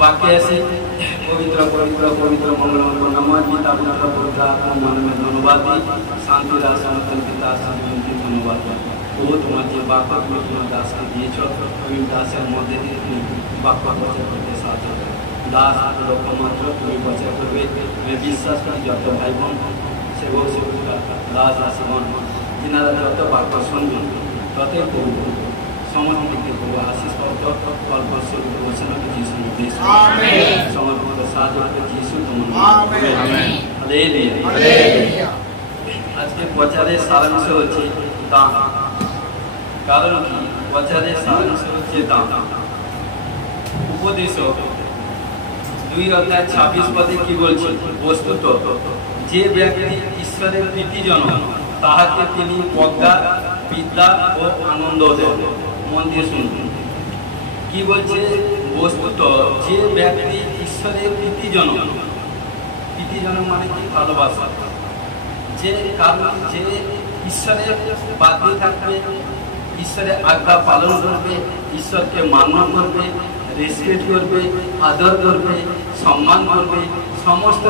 বাক্যে আছে পবিত্র পবিত্র পবিত্র মঙ্গলমঙ্গল নমঃ পিতা পুত্র পবিত্র আত্মা নামে ধন্যবাদ শান্তি রাসনাতন পিতা শান্তি ধন্যবাদ। ও তোমার যে বাক্য তুমি তোমার দাসকে দিয়েছ, তুমি দাসের মধ্যে দিয়ে তুমি বাক্য প্রচার করতে সাহায্য করো। দাস লক্ষ্য মাত্র তুমি প্রচার করবে। আমি বিশ্বাস করি যত ভাই বোন সেবক সেবিকা দাস দাসীগণ যিনারা যত বাক্য শুনবেন ততই পবিত্র সমর্পিত করবো। আশিস ফলস্বরূপ ঘোষণাকে যিশু সমর্পিত সাহায্য যিশু আজকে প্রচারের সারাংশ হচ্ছে দান। কারণ কি প্রচারের সারাংশ হচ্ছে দান। উপদেশ 2:26 কি বলছে? বস্তুত যে ব্যক্তি ঈশ্বরের প্রীতিজনক তাহাকে তিনি প্রজ্ঞা বিদ্যা ও আনন্দ দেন। মন দিয়ে শুনবেন কি বলছে? বস্তুত যে ব্যক্তি ঈশ্বরের প্রীতিজনক, প্রীতিজনক মানে কি? ভালোবাসা। যে কারণ যে ঈশ্বরের বাধ্যে থাকবে, ঈশ্বরের আজ্ঞা পালন করবে, ঈশ্বরকে মান্য করবে, রেসপেক্ট করবে, আদর করবে, সম্মান করবে, সমস্ত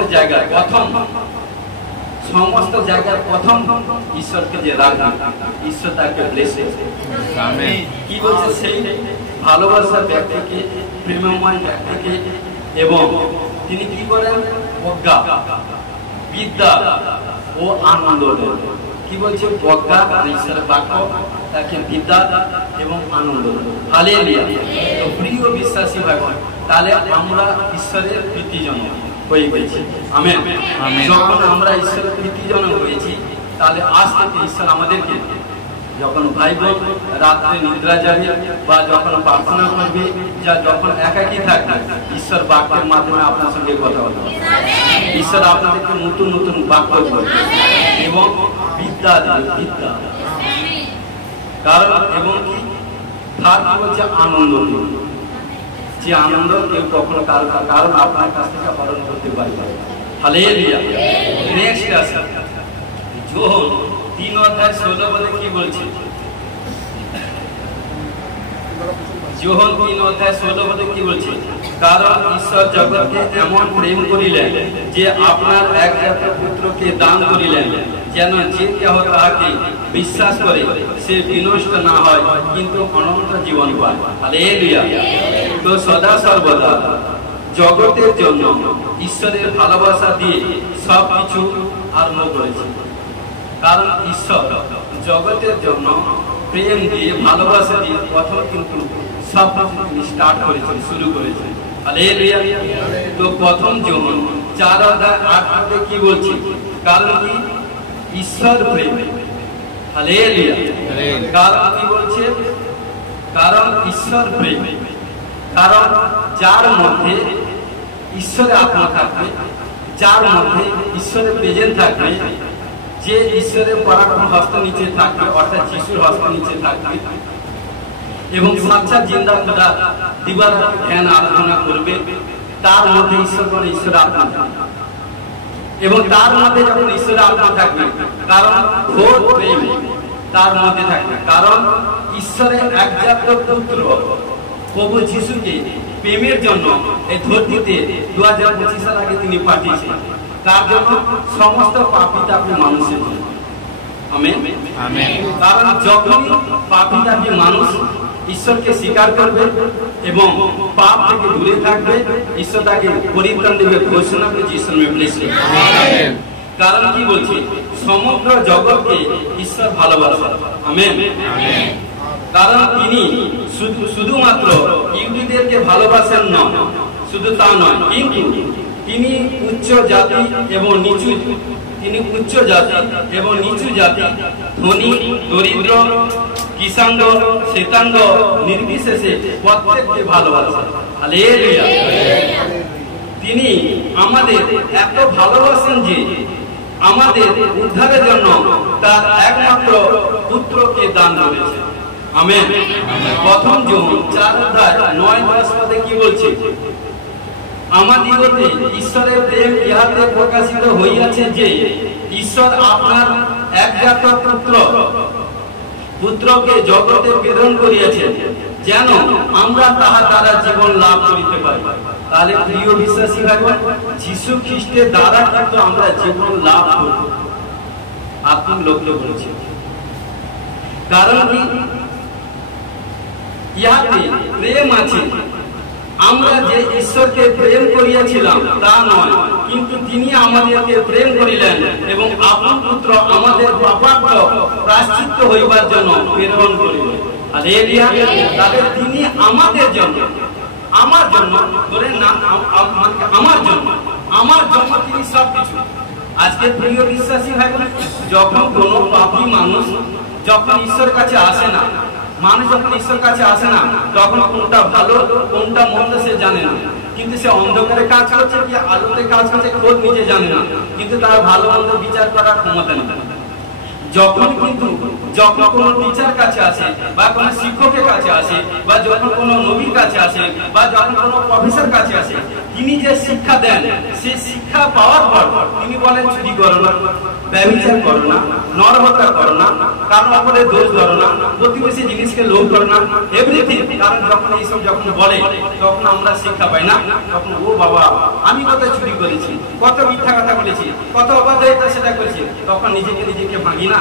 জায়গায় প্রথম ঈশ্বরকে যে রাখবে ঈশ্বর তাকে ব্লেসিং কি বলছে? সেই ভালোবাসার ব্যক্তিকে, প্রেমময় ব্যক্তিকে, এবং তিনি কি করেন? প্রজ্ঞা বিদ্যা ও আনন্দ দেন। কি বলছে? প্রজ্ঞা ঈশ্বরের বাক্য তাকে বিদ্যা এবং আনন্দ দেন। হালেলুয়া। তো প্রিয় বিশ্বাসী ভাই, তাহলে আমরা ঈশ্বরের প্রীতিজনক হয়ে গেছি। আমেন। যখন আমরা ঈশ্বরের প্রীতিজনক হয়েছি তাহলে আজ থেকে ঈশ্বর আমাদেরকে যখন ভাই বোন রাত্রে নিদ্রা যাবে বা যখন প্রার্থনা করবে, যখন একাকী থাকবে, ঈশ্বর বাক্যের মাধ্যমে আপনার সঙ্গে কথা বলবে। ঈশ্বর আপনাদেরকে নতুন নতুন বাক্য বলবে এবং বিদ্যা দেবে, বিদ্যা। কারণ এবং কি থার্ড বলছে আনন্দ। যে আনন্দ কেউ কখনো কারণ আপনার কাছ থেকে পালন করতে পারবে। হালেলুয়া। নেক্সট আছে যোহন 3:16 কি বলছে? যোহন 3:16 কি বলছে? কারণ ঈশ্বর জগৎকে এমন প্রেম করিলেন যে আপনার একমাত্র পুত্রকে দান করিলেন, যেন যে কেহ তাহাকে বিশ্বাস করে সে বিনষ্ট না হয় কিন্তু অনন্ত জীবন পায়। হালেলুয়া। তো সদা সর্বদা জগতের জন্য ঈশ্বরের ভালোবাসা দিয়ে সব কিছু আরম্ভ করেছে। কারণ ঈশ্বর জগতের জন্য প্রেম দিয়ে, ভালোবাসা দিয়ে প্রথম কিন্তু সব কিছু স্টার্ট করেছে, শুরু করেছে। হালেলুয়া। তো প্রথম যোহন 4:8 কি বলছে? কারণ কি ঈশ্বর প্রেম। হালেলুয়া। কারণ কি বলছে? কারণ ঈশ্বর প্রেম। কারণ যার মধ্যে ঈশ্বরের আত্মা থাকবে, যার মধ্যে ঈশ্বরের প্রেজেন্স থাকবে, যে ঈশ্বরের পরাক্রম হস্ত নিচে থাকবে, অর্থাৎ যিশুর হস্ত নিচে থাকবে এবং সাক্ষাৎ জিন্দা খোদা দিবার ধ্যান আরাধনা করবে, তার মধ্যে ঈশ্বরের আত্মা থাকবে। এবং তার মধ্যে যখন ঈশ্বরের আত্মা থাকবে, কারণ ঘোর প্রেম তার মধ্যে থাকবে। কারণ ঈশ্বরের একমাত্র পুত্র প্রভু যিশুকে প্রেমের জন্য এই ধরতিতে 2025 সাল আগে তিনি পাঠিয়েছেন। তার জন্য সমস্ত পাপী তাপী মানুষের জন্য। আমেন। কারণ যখন পাপী তাপী মানুষ ঈশ্বরকে স্বীকার করবে এবং পাপ থেকে দূরে থাকবে, ঈশ্বর তাকে পরিত্রাণ দেবে। ঘোষণা করে যিশুর নামে ব্লেসিং। কারণ কি বলছে? সমগ্র জগৎকে ঈশ্বর ভালোবাসেন। আমেন। কারণ তিনি শুধুমাত্র ইহুদিদেরকে ভালোবাসেন না, শুধু তা নয়, কিন্তু তিনি উচ্চ জাতি এবং নিচু জাতি, ধনী দরিদ্র, কৃষাঙ্গ শ্বেতাঙ্গ নির্বিশেষে প্রত্যেককে ভালোবাসেন। হালেলুয়া। তিনি আমাদের এত ভালোবাসেন যে আমাদের উদ্ধারের জন্য তার একমাত্র পুত্রকে দান করেছেন। আমেন। প্রথম যোহন 4:9-10 কি বলছে? আমাদিগতে ঈশ্বরের প্রেম ইহাতে প্রকাশিত হইয়াছে যে ঈশ্বর আপনার একমাত্র পুত্রকে জগতে প্রেরণ করিয়াছেন, যেন আমরা তাহার দ্বারা জীবন লাভ করিতে পারি। তাহলে প্রিয় বিশ্বাসী ভাই বোন, যীশু খ্রিস্টের দ্বারা কিন্তু আমরা জীবন লাভ করব। আপনি লক্ষ্য করেছেন, কারণ কি ইহাতে প্রেম আছে। আমরা যে ঈশ্বরকে প্রেম করিয়াছিলাম তা নয়, কিন্তু তিনি আমাদেরকে প্রেম করিলেন এবং আপন পুত্র আমাদের পাপাত্ম প্রায়শ্চিত্ত হইবার জন্য প্রেরণ করিলেন। হালেলুয়া। তাহলে তিনি আমাদের জন্য, আমার জন্য বলেন না, আমার জন্য তিনি সবকিছু। আজকে প্রিয় বিশ্বাসী ভাই বোন, যখন কোনো পাপী মানুষ যখন ঈশ্বরের কাছে আসে না, মানুষ যখন ঈশ্বর কাছে আসে না, তখন কোনটা ভালো কোনটা মন্দ সে জানে না। কিন্তু সে অন্ধকারে কাজ করছে কি আলোতে কাজ করছে খোদ নিজে জানে না, কিন্তু তার ভালো মন্দ বিচার করার ক্ষমতা নেই। যখন কোনো টিচার কাছে আসে বা কোনো শিক্ষকের কাছে আসে বা যখন কোনো নবীর কাছে আসে বা যখন কোনো প্রফেসর কাছে আসে, তিনি যে শিক্ষা দেন সেই শিক্ষা পাওয়ার পর তিনি বলেন চুরি করো না, ব্যভিচার করো না, নরহত্যা করো না, কারণ অপরের দোষ ধরো না, প্রতিবেশী জিনিসকে লোভ করো না, এভরিথিং। কারণ যখন এইসব যখন বলে তখন আমরা শিক্ষা পাই না, তখন ও বাবা আমি কত চুরি করেছি, কত মিথ্যা কথা বলেছি, কত অবাধ্যতা সেটা করেছি, তখন নিজেকে ভাঙি না।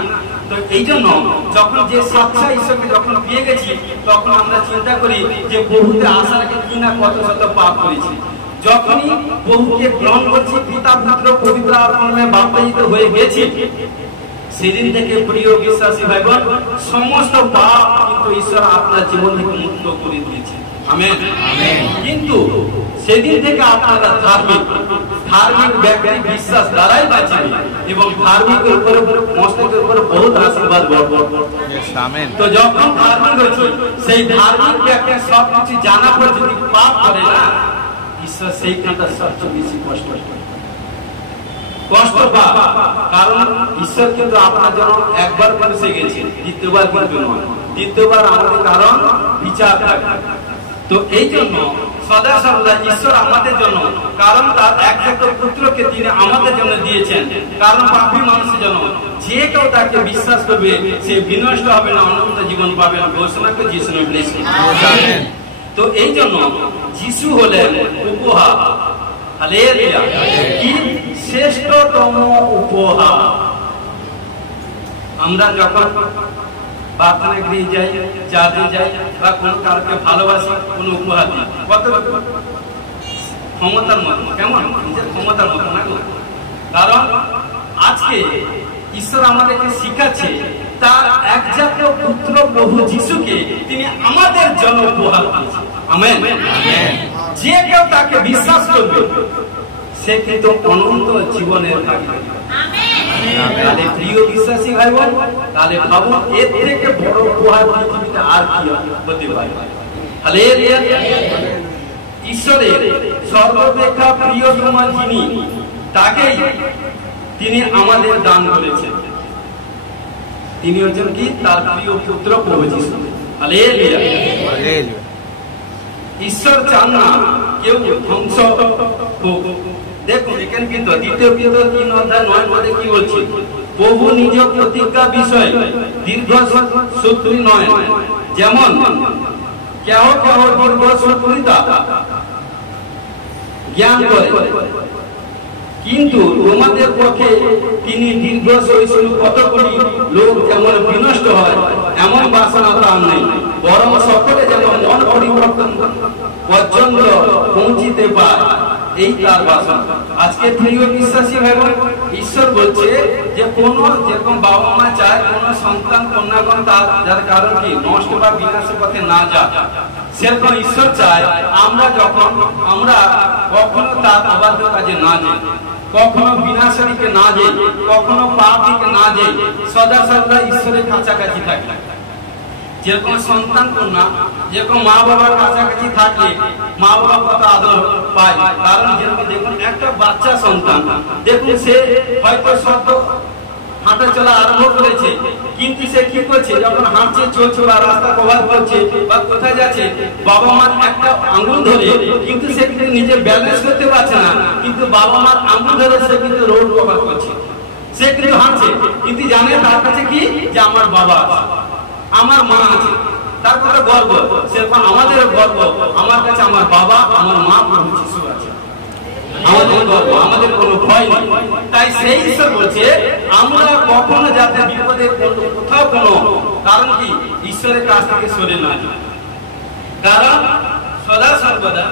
তো এই জন্য যখন যে সাচ্চা ঈশ্বরকে যখন পেয়ে গেছি, তখন আমরা চিন্তা করি যে বহুতে আসার আগে কি না কত শত পাপ করেছি। যখনই বহুকে গ্রহণ করছি, পিতা পুত্র পবিত্র আত্মায় বাপ্তায়িত হয়ে গেছি, সেদিন থেকে প্রিয় বিশ্বাসী ভাই বোন, সমস্ত পাপ কিন্তু ঈশ্বর আপনার জীবন থেকে মুক্ত করে দিয়েছে। আমেন। কিন্তু সেদিন থেকে আপনারা ধার্মিক ব্যক্তি বিশ্বাস দ্বারাই বাঁচবে এবং ধার্মিকের উপরে মস্তকের উপরে বহুত আশীর্বাদ বর্ষণ। তো যখন ধার্মিক হচ্ছে, সেই ধার্মিক ব্যক্তি সবকিছু জানার পর যদি পাপ করে না, ঈশ্বর সেইখানটা সবচেয়ে বেশি কষ্ট পায়। কারণ ঈশ্বর কিন্তু আপনার জন্য একবার পৌঁছে গেছে, দ্বিতীয়বার কিন্তু নয়। দ্বিতীয়বার আমাদের কারণ বিচার থাকে। তো এই জন্য সদা সর্বদা ঈশ্বর আমাদের জন্য, কারণ তার একমাত্র পুত্রকে তিনি আমাদের জন্য দিয়েছেন, কারণ পাপী মানুষের জন্য যে কেউ তাকে বিশ্বাস করবে সে বিনষ্ট হবে না, অনন্ত জীবন পাবেন। ঘোষণা করে যিশু নামে ব্লেস করুন। তো এই জন্য যিশু হলেন উপহার। হালেলুয়া। কি শ্রেষ্ঠতম উপহার। আমরা যখন প্রার্থনা গৃহে যাই, চার্চে যাই বা কোন কাউকে ভালোবাসি, কোন উপহার দিই, কত ক্ষমতার মতো, কেমন নিজের ক্ষমতার মতো না। কারণ আজকে ঈশ্বর আমাদেরকে শিখাচ্ছে তার একজাতীয় পুত্র প্রভু যিশুকে তিনি আমাদের জন্য উপহার দিয়েছেন। আমেন। যে কেউ তাকে বিশ্বাস করবে সে কিন্তু অনন্ত জীবনের থাকবে। তাহলে প্রিয় বিশ্বাসী ভাই বোন, তাহলে ভাবুন এর থেকে বড় উপহার পৃথিবীতে আর কি হতে পারে। হালেলুয়া। ঈশ্বরের সর্বাপেক্ষা প্রিয়তম যিনি, তাকেই তিনি আমাদের দান করেছেন। তিনি হচ্ছেন কি তার প্রিয় পুত্র প্রভু যিশু। হালেলুয়া। ঈশ্বর চান না কেউ ধ্বংস হোক। দেখুন এখানে কিন্তু দ্বিতীয় Peter 3:9 কি বলছে, প্রভু নিজ প্রতিজ্ঞা বিষয় দীর্ঘ সূত্রী নয়, যেমন কেহ দীর্ঘ সূত্রিতা জ্ঞান করে, কিন্তু তোমাদের পক্ষে তিনি দীর্ঘ সহিষ্ণু কতগুলি লোক যেমন বিনষ্ট হয় এমন বাসনা তার নেই, বরং সকলে যেমন মন পরিবর্তন পর্যন্ত পৌঁছিতে পায়, এই তার বাসনা। আজকে প্রিয় বিশ্বাসী ভাই বোন, ঈশ্বর বলছে যে কোন যেরকম বাবা মা চায় কোন সন্তান কন্যাগণ তার যার কারণ কি নষ্ট বা বিনাশের পথে না যায়, সেরকম ঈশ্বর চায় আমরা কখনো তার অবাধ্য কাজে না যাই, কখনো বিনাশের দিকে না যাই, কখনো পাপ দিকে না যাই, সদা সর্বদা ঈশ্বরের কাছাকাছি থাকি। যেরকম সন্তান কন্যা যেরকম মা বাবার কাছাকাছি থাকলে মা বাবা কত আদর পায়। কারণ যেরকম দেখুন একটা বাচ্চা সন্তান, দেখুন সে হয়তো সদ্য হাঁটা চলা আরম্ভ করেছে, কিন্তু সে কি করছে যখন হাঁটছে চলছে বা রাস্তা কভার করছে বা কোথায় যাচ্ছে, বাবা মার একটা আঙুল ধরে, কিন্তু সে কিন্তু নিজে ব্যালেন্স করতে পারছে না, কিন্তু বাবা মার আঙুল ধরে সে কিন্তু রোড কভার করছে, সে কিন্তু হাঁটছে, কিন্তু জানে তার কাছে কি যে আমার বাবা আছে, আমার মা আছে। তার কথা গর্ব, সেরকম আমাদের গর্ব। আমার কাছে আমার বাবা, আমার মা, প্রভু যিশু আছে, আমাদের গর্ব, আমাদের কোনো ভয় নেই। তাই সেই ঈশ্বর বলছে আমরা কখনো যাতে বিপদে কোথাও কোনো, কারণ কি ঈশ্বরের কাছ থেকে সরে না, কারণ সদা সর্বদা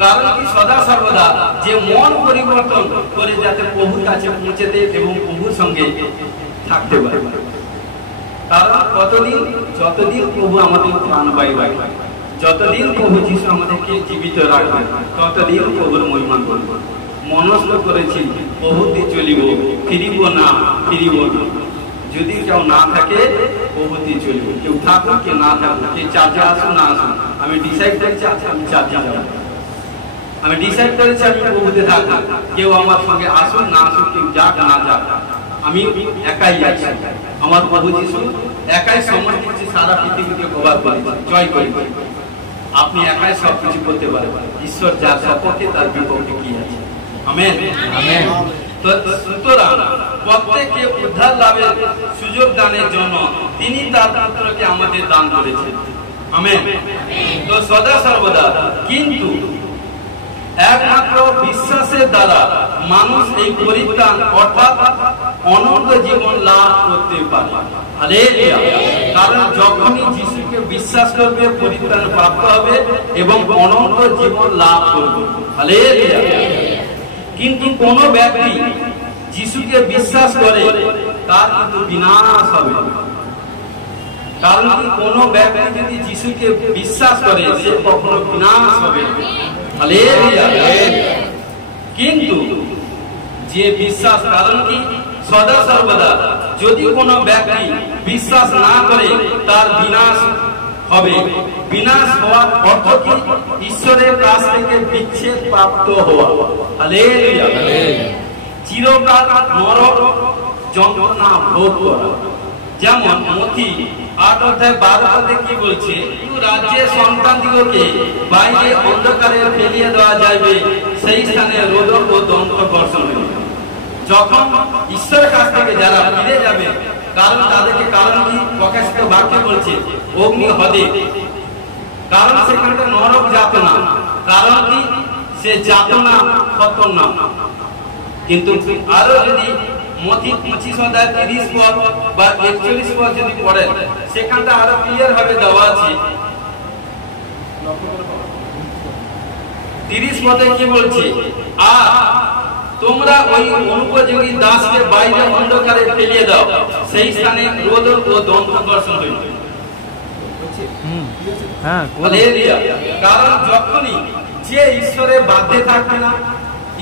কারণ কি সদা সর্বদা যে মন পরিবর্তন করে যাতে প্রভুর কাছে পৌঁছতে এবং প্রভুর সঙ্গে থাকতে পারে। কারণ কতদিন, যতদিন প্রভু আমাদের প্রাণ পাইবে, যতদিন প্রভু যিশু আমাদেরকে জীবিত রাখবে, ততদিন প্রভুর মহিমা করব। মনস্থ করেছি প্রভুতে চলিব, ফিরিব না। যদি কেউ না থাকে প্রভুতে চলিব, কেউ থাকুক কে না থাকুক, কে চার্জে আসুন না আসুন, আমি ডিসাইড করেছি আমি চার্জে যাব, আমি ডিসাইড করেছি আমি প্রভুতে থাকবো। কেউ আমার সঙ্গে আসুন না আসুন, কেউ যাক না যাক, আমি একাই আছি। আমার প্রভু যিশু একাই সময় দিচ্ছে, সারা পৃথিবীকে কভার করেছে, জয় করেছে। আপনি একাই সবকিছু করতে পারেন। ঈশ্বর যার সপক্ষে তার বিপক্ষে কি আছে? Amen, amen. তো সুতরাং প্রত্যেককে উদ্ধার লাভের সুযোগ দানের জন্য তিনি তার পুত্রকে আমাদের দান করেছেন। আমেন। তো সদা সর্বদা কিন্তু একমাত্র বিশ্বাসের দ্বারা মানুষ এই পরিত্রাণ অর্থাৎ অনন্ত জীবন লাভ করতে পারে। হালেলুয়া। কারণ যখনই যিশুকে বিশ্বাস করবে পরিত্রাণ প্রাপ্ত হবে এবং অনন্ত জীবন লাভ করবে। হালেলুয়া। কিন্তু কোন ব্যক্তি যিশুকে বিশ্বাস করে তার কিন্তু বিনাশ হবে। কারণ কি কোন ব্যক্তি যদি যিশুকে বিশ্বাস করে সে কখনো বিনাশ হবে। কিন্তু যে বিশ্বাস, কারণ কি সদা সর্বদা যদি কোনো ব্যক্তি বিশ্বাস না করে তার বিনাশ হবে। বিনাশ হওয়ার অর্থ কি? ঈশ্বরের কাছ থেকে বিচ্ছেদ প্রাপ্ত হওয়া। হালেলুয়া। চিরকাল নরক যন্ত্রণা ভোগ করা। যেমন মথি 8:12 কি বলছে? রাজ্যের সন্তানদিগকে বাইরে অন্ধকারে ফেলিয়ে দেওয়া যাবে, সেই স্থানে রোদক ও দন্ত বর্ষণ হইবে। যখন ঈশ্বরের কাছ থেকে যারা ফিরে যাবে, কারণ তাদেরকে, কারণ কি প্রকাশিত বাক্যে বলছে অগ্নি হদে, কারণ সেখানটা নরক যাতনা, কারণ কি সে যাতনা খতরনাক। কিন্তু আরো যদি মথি 25:30 পদ বা 41 পদ যদি পড়েন, সেখানটা আরো ক্লিয়ার ভাবে দেওয়া আছে। 30 পদে কি বলছে? আর তোমরা ওই অনুপযোগী দাসকে বাইরে অন্ধকারে ফেলিয়ে দাও, সেই স্থানে রোদ ও দন্ত বর্ষণ হইবে। কারণ যখনই যে ঈশ্বরের বাধ্যে থাকবে না,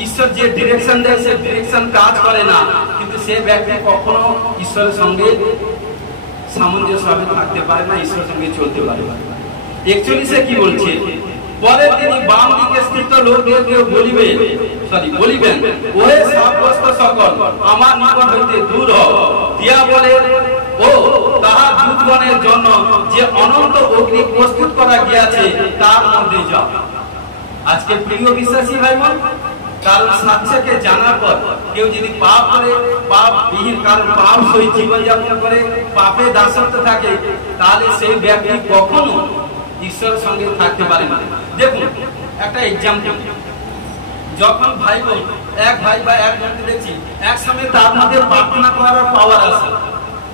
ঈশ্বর যে ডিরেকশন দেয় সে ডিরেকশন কাজ করে না, কিন্তু সে ব্যক্তি কখনো ঈশ্বরের সঙ্গে সামঞ্জস্যভাবে থাকতে পারে না, ঈশ্বরের সঙ্গে চলতে পারে না। 41 কি বলছে? পরে তিনি বাম দিকে স্থিত লোকদেরকে বলিবেন, ওহে সাব্যস্ত সকল, আমার নিকট হইতে দূর হও, দিয়া বলে ও তাহার দূতগণের জন্য যে অনন্ত অগ্নি প্রস্তুত করা গিয়াছে তার মধ্যে যাও। আজকে প্রিয় বিশ্বাসী ভাই বোন, কারণ সাচ্চাকে জানার পর কেউ যদি পাপ করে, পাপ বিহীন, কারণ পাপ সহিত জীবনযাপন করে, পাপে দাসত্ব থাকে, তাহলে সেই ব্যক্তি কখনো ঈশ্বরের সঙ্গে থাকতে পারে না। দেখুন একটা এক্সাম্পল, যখন ভাই বোন এক ভাই বা এক বোনকে দেখছি একসঙ্গে, তার মধ্যে প্রার্থনা করার পাওয়ার আছে।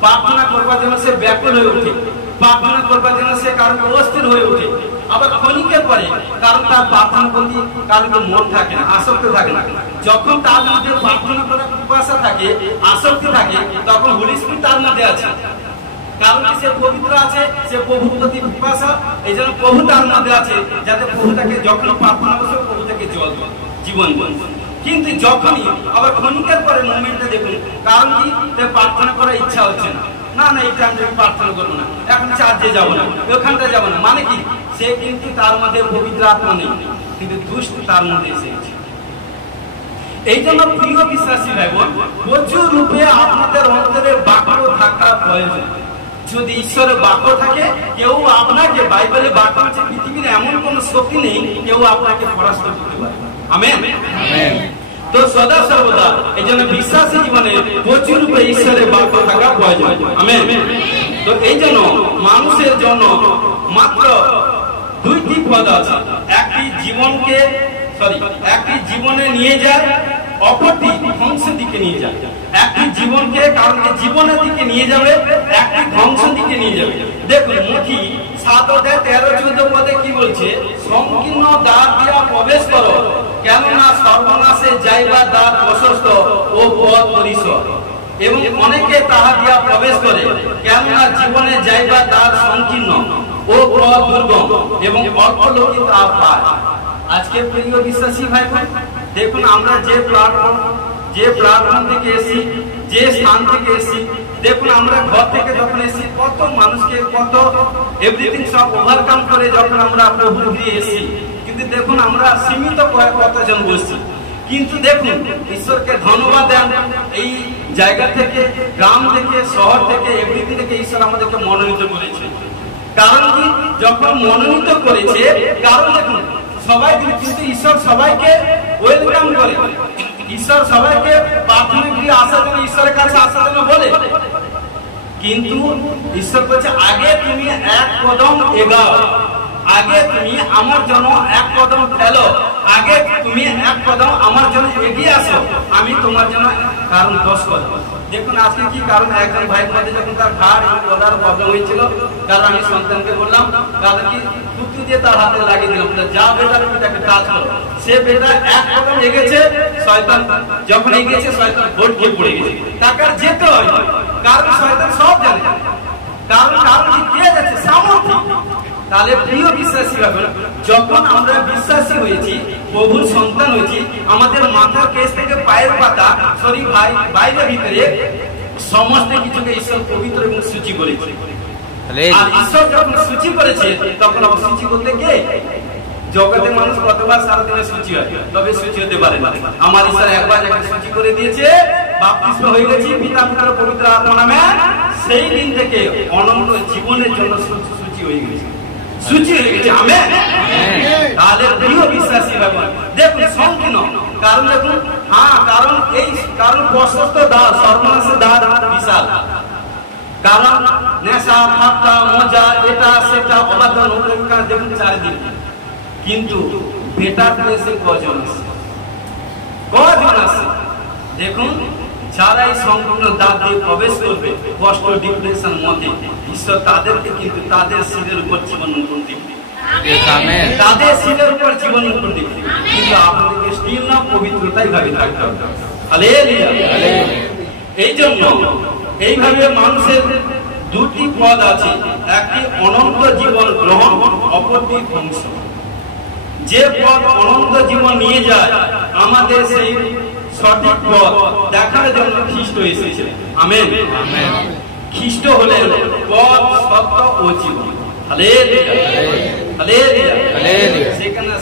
প্রার্থনা করবার জন্য সে ব্যাকুল হয়ে ওঠে, প্রার্থনা করবার জন্য সে কারণ অস্থির হয়ে ওঠে। আবার ক্ষণিকের পরে কারণ তার প্রার্থনা প্রতি কারণ মন থাকে না, আসক্তি থাকে না। যখন তার মধ্যে প্রার্থনা করার পিপাসা থাকে, আসক্তি থাকে, তখন হোলি স্পিরিট তার মধ্যে আছে। কারণ সে পবিত্র আছে, সে প্রভুর প্রতি পিপাসা, এই জন্য প্রভু তার মধ্যে আছে, যাতে প্রভু তাকে যখন প্রার্থনা করছে প্রভু তাকে জল জীবন। কিন্তু যখনই আবার ক্ষণিকের পরে মোমেন্টে দেখুন, কারণ কি প্রার্থনা করার ইচ্ছা হচ্ছে না, না না এটা আমি প্রার্থনা করবো না, এখন চার্জে যাবো না, ওখানটা যাবো না, মানে কি সে কিন্তু তার মধ্যে পবিত্র আত্মা নেই, কিন্তু দুষ্ট তার মধ্যে এসেছে। এই জন্য প্রিয় বিশ্বাসী ভাই বোন, প্রচুর রূপে আপনাদের অন্তরে বাক্য থাকা প্রয়োজন। যদি ঈশ্বরের বাক্য থাকে, কেউ আপনাকে, বাইবেলে বাক্য আছে, পৃথিবীর এমন কোন শক্তি নেই কেউ আপনাকে পরাস্ত করতে পারে। আমেন। তো সদা সর্বদা এই জন্য বিশ্বাসী জীবনে প্রচুর রূপে ঈশ্বরের বাক্য থাকা প্রয়োজন। আমেন। তো এই জন্য মানুষের জন্য মাত্র দুইটি পদ আছে, একটি জীবনে নিয়ে যায়, অপরটি ধ্বংসের দিকে নিয়ে যায়। একটি জীবনকে কারণকে জীবনের দিকে নিয়ে যাবে, একটি ধ্বংসের দিকে নিয়ে যাবে। দেখুন মথি 7:13-14 পদে কি বলছে, সংকীর্ণ দ্বার দিয়া প্রবেশ করো, কেননা সর্বনাশে যাইবার দ্বার প্রশস্ত ও পথ পরিসর, এবং অনেকে তাহা দিয়া প্রবেশ করে, কেননা জীবনে যাইবার দ্বার সংকীর্ণ ও পথ দুর্গম, এবং অল্প লোকই তাহা পায়। আজকে প্রিয় বিশ্বাসী ভাই বোন, দেখুন আমরা যে প্ল্যাটফর্ম থেকে এসেছি, যে স্থান থেকে এসেছি, দেখুন আমরা ঘর থেকে যখন এসেছি কত মানুষকে কত এভরিথিং সব ওভারকাম করে যখন আমরা প্রভুর গৃহে এসেছি, কিন্তু দেখুন আমরা সীমিত কতজন বসছি। কিন্তু দেখুন ঈশ্বরকে ধন্যবাদ দেন, এই জায়গা থেকে, গ্রাম থেকে, শহর থেকে, এভরিথিং থেকে ঈশ্বর আমাদেরকে মনোনীত করেছে। কারণ কি, যখন মনোনীত করেছে, কারণ দেখুন সবাই, কিন্তু ঈশ্বর সবাইকে ওয়েলকাম করে, ঈশ্বর সবাইকে প্রাথমিক গৃহে আসার জন্য, ঈশ্বরের কাছে আসার জন্য বলে, কিন্তু ঈশ্বর বলছে আগে তুমি এক কদম এগাও, আগে তুমি আমার জন্য এক কদম ফেলো, আগে তুমি এক কদম আমার জন্য এগিয়ে আসো, আমি তোমার জন্য কারণ 10 কদম। দেখুন আজকে কি কারণ, একজন ভাইয়ের মধ্যে যখন তার ঘাড় গলার প্রবলেম হয়েছিল, কারণ আমি সন্তানকে বললাম, কারণ কি কুত্তু দিয়ে তার হাতে লাগিয়ে দিলাম, যা বেটা তুমি তাকে কাজ করো। সে বেটা এক কদম এগেছে, শয়তান যখন এগিয়েছে শয়তান ভোট খেয়ে পড়ে গেছে, তাকে আর যেতে হয়, কারণ শয়তান সব জানে, কারণ কি কে যাচ্ছে সামর্থ্য। তাহলে প্রিয় বিশ্বাসী ভাবে, যখন আমরা বিশ্বাসী হয়েছি, প্রভুর সন্তান হয়েছি, আমাদের মাথার কেশ থেকে পায়ের পাতা, শরীর বাইরে ভিতরে সমস্ত কিছুকে ঈশ্বর পবিত্র এবং সূচি করেছে। আর ঈশ্বর যখন সূচি করেছে, তখন আবার সূচি করতে কে? জগতে মানুষ কতবার সারাদিনে সূচি হয়, তবে সূচি হতে পারে না। আমার ঈশ্বর একবার যাকে সূচি করে দিয়েছে, বাপ্তিস্ম হয়ে গেছি পিতা পুত্র পবিত্র আত্মা নামে, সেই দিন থেকে অনন্ত জীবনের জন্য সূচি হয়ে গেছে, সূচি হয়ে গেছে। আমেন। তাহলে প্রিয় বিশ্বাসী ভাই দেখুন সংকীর্ণ, কারণ দেখুন কারণ প্রশস্ত দ্বার, সর্বনাশের দ্বার বিশাল, কারণ নেশা ঠাট্টা মজা এটা সেটা অবাধন দেখুন চারিদিক, কিন্তু বেটার প্লেসে কজন আছে দেখুন, যারা এই সম্পূর্ণ দ্বার দিয়ে প্রবেশ করবে কষ্ট ডিপ্রেশন মধ্যে, ঈশ্বর তাদেরকে কিন্তু তাদের শিরের উপর জীবন নতুন দিবে, তাদের শিরের উপর জীবন নতুন দিবে, কিন্তু আপনাদেরকে স্টিল না পবিত্রতাই ভাবে থাকতে হবে। হালেলুয়া। এই জন্য এইভাবে মানুষের দুটি পদ আছে, একটি অনন্ত জীবন গ্রহণ, অপরটি ধ্বংস। যে পদ অনন্ত জীবন নিয়ে যায়, আমাদের সেই সঠিক পথ দেখার জন্য খ্রিস্ট এসেছিলেন। আমেন। খ্রিস্ট হলেন পথ, সত্য ও জীবন। হালেলুয়া, হালেলুয়া, হালেলুয়া। সেখানে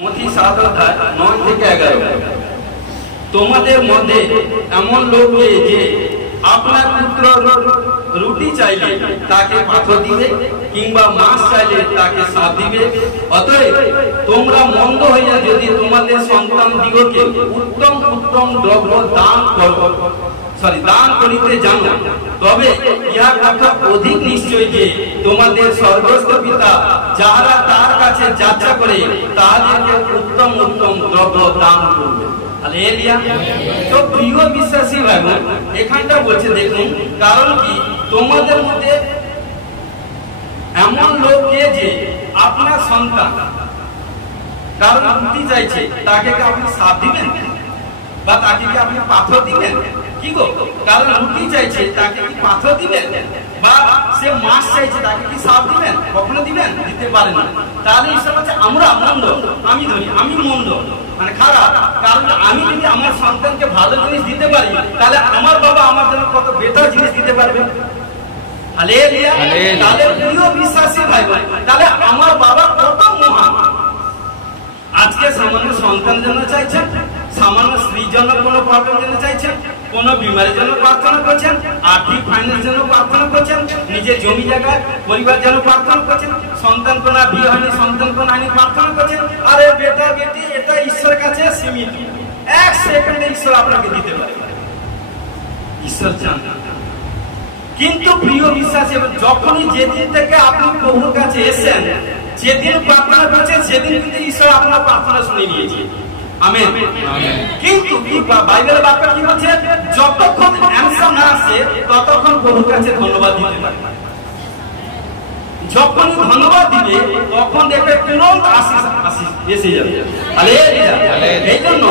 মথি 7:9-11, তোমাদের মধ্যে এমন লোক নেই যে আপনার পুত্র রুটি চাইলে তাকে পাথর দিবে, কিংবা মাছ চাইলে তাকে সাপ দিবে। অতএব তোমরা মন্দ হইয়া যদি তোমাদের সন্তান দিগকে উত্তম উত্তম দ্রব্য দান করিতে জানো, তবে ইহা কথা অধিক নিশ্চয় যে তোমাদের স্বর্গস্থ পিতা যাহারা তার কাছে যাচা করে, তাহাদেরকে উত্তম উত্তম দ্রব্য দান করবে। তো প্রিয় বিশ্বাসী ভাই এখানটা বলছে দেখুন, কারণ কি তোমাদের মধ্যে এমন লোক কে যে আপনার সন্তান কারণ রুটি চাইছে, তাকে কি আপনি সাপ দিবেন বা তাকে কি আপনি পাথর দিবেন? কি গো, কারণ রুটি চাইছে তাকে কি পাথর দিবেন? বা সে মাছ চাইছে তাকে কি সাপ দিবেন? কখনো দিবেন? দিতে পারেন না। তাহলে ঈশ্বর বলছে আমরা মন্দ, আমি ধরি, আমি মন্দ মানে খারাপ। কারণ আমি যদি আমার সন্তানকে ভালো জিনিস দিতে পারি, তাহলে আমার বাবা আমার জন্য কত বেটার জিনিস দিতে পারবে। হালেলুয়া। তাহলে প্রিয় বিশ্বাসী ভাই বোন, তাহলে আমার বাবা কত মহান। আজকে সামান্য সন্তানের জন্য চাইছেন, সামান্য স্ত্রীর জন্য কোনো প্রবলেম জন্য চাইছেন, কোন বিমারের জন্য প্রার্থনা করছেন, আর্থিক ফাইন্যান্স জন্য প্রার্থনা করছেন, নিজের জমি জায়গা পরিবার জন্য প্রার্থনা করছেন, সন্তান কোন বিয়ে হয়নি, সন্তান কোন আইনি প্রার্থনা করছেন। আরে বেটা বেটি এটা ঈশ্বরের কাছে সীমিত, এক সেকেন্ডে ঈশ্বর আপনাকে দিতে পারে, ঈশ্বর জানেন। কিন্তু প্রিয় বিশ্বাসী, যখনই যেদিন থেকে আপনি প্রভুর কাছে এসেছেন, যেদিন প্রার্থনা করছেন, সেদিন কিন্তু ঈশ্বর আপনার প্রার্থনা শুনে নিয়েছে। আমেন। কিন্তু বাইবেলের বাক্য কি বলছে? যতক্ষণ অ্যানসার না আসে ততক্ষণ প্রভুর কাছে ধন্যবাদ দিতে পারে। যখন ধন্যবাদ দিবে তখন দেখবে তুরন্ত আশীষ এসে যাবে। এই জন্য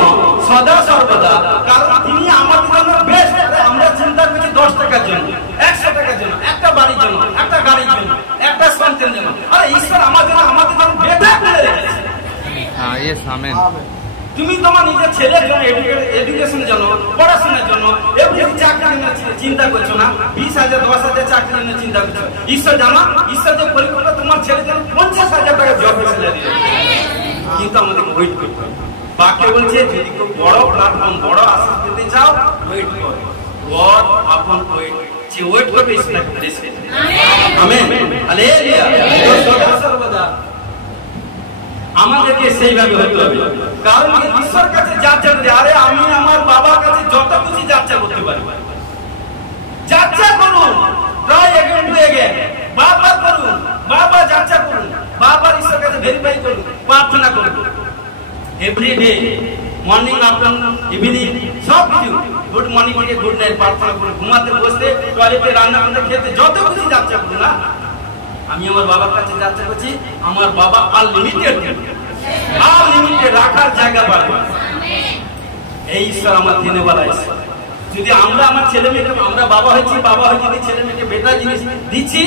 সদা সর্বদা, কারণ তিনি আমাদের জন্য বেস্ট। আমরা চিন্তা করছি 10 টাকার জন্য, 100 টাকার জন্য, একটা বাড়ির জন্য, একটা গাড়ির জন্য, একটা সন্তানের জন্য। আরে ঈশ্বর আমাদের জন্য বেটার করে রেখেছে। তুমি তোমার নিজের ছেলের জন্য, এডুকেশনের জন্য, পড়াশোনার জন্য, চাকরির জন্য চিন্তা করছো না, 20,000 10,000 চাকরির জন্য চিন্তা করছো। ঈশ্বর জানো, ঈশ্বর যে পরিকল্পনা তোমার ছেলের জন্য 50,000 টাকা জব স্যালারি, কিন্তু আমাদের ওয়েট করতে হবে। বাক্য বলছে যদি কেউ বড় প্ল্যাটফর্ম, বড় আশীষ পেতে চাও, ওয়েট করো। গড আপন ওয়েট করবে ঈশ্বরকে প্রেস করবে। আমেন। হালেলুয়া। সর্বদা আমাদেরকে সেইভাবে হতে হবে। কারণ ঈশ্বর কাছে যাচ্ছা করি, আরে আমি আমার বাবার কাছে যত কিছু যাচ্ছা করতে পারি, যাচ্ছা করুন, ট্রাই এগেন টু এগেন, বারবার করুন, বারবার যাচ্ছা করুন, বারবার ঈশ্বর কাছে ভেরিফাই করুন, প্রার্থনা করুন। এভরিডে, মর্নিং, আফটারনুন, ইভিনিং, সব কিছু গুড মর্নিং থেকে গুড নাইট প্রার্থনা করুন। ঘুমাতে বসতে, টয়লেটে, রান্না করতে, খেতে, যত কিছু যাচ্ছা করুন না। আমি আমার বাবার কাছে যাচ্ছা করছি, আমার বাবা আনলিমিটেড রাখার জায়গা পাবে। এই ঈশ্বর আমার দিনে বেলা ঈশ্বর। যদি আমরা আমার ছেলে মেয়েকে, আমরা বাবা হয়েছি, বাবা হয়ে যদি ছেলে মেয়েকে বেটার জিনিস দিচ্ছি,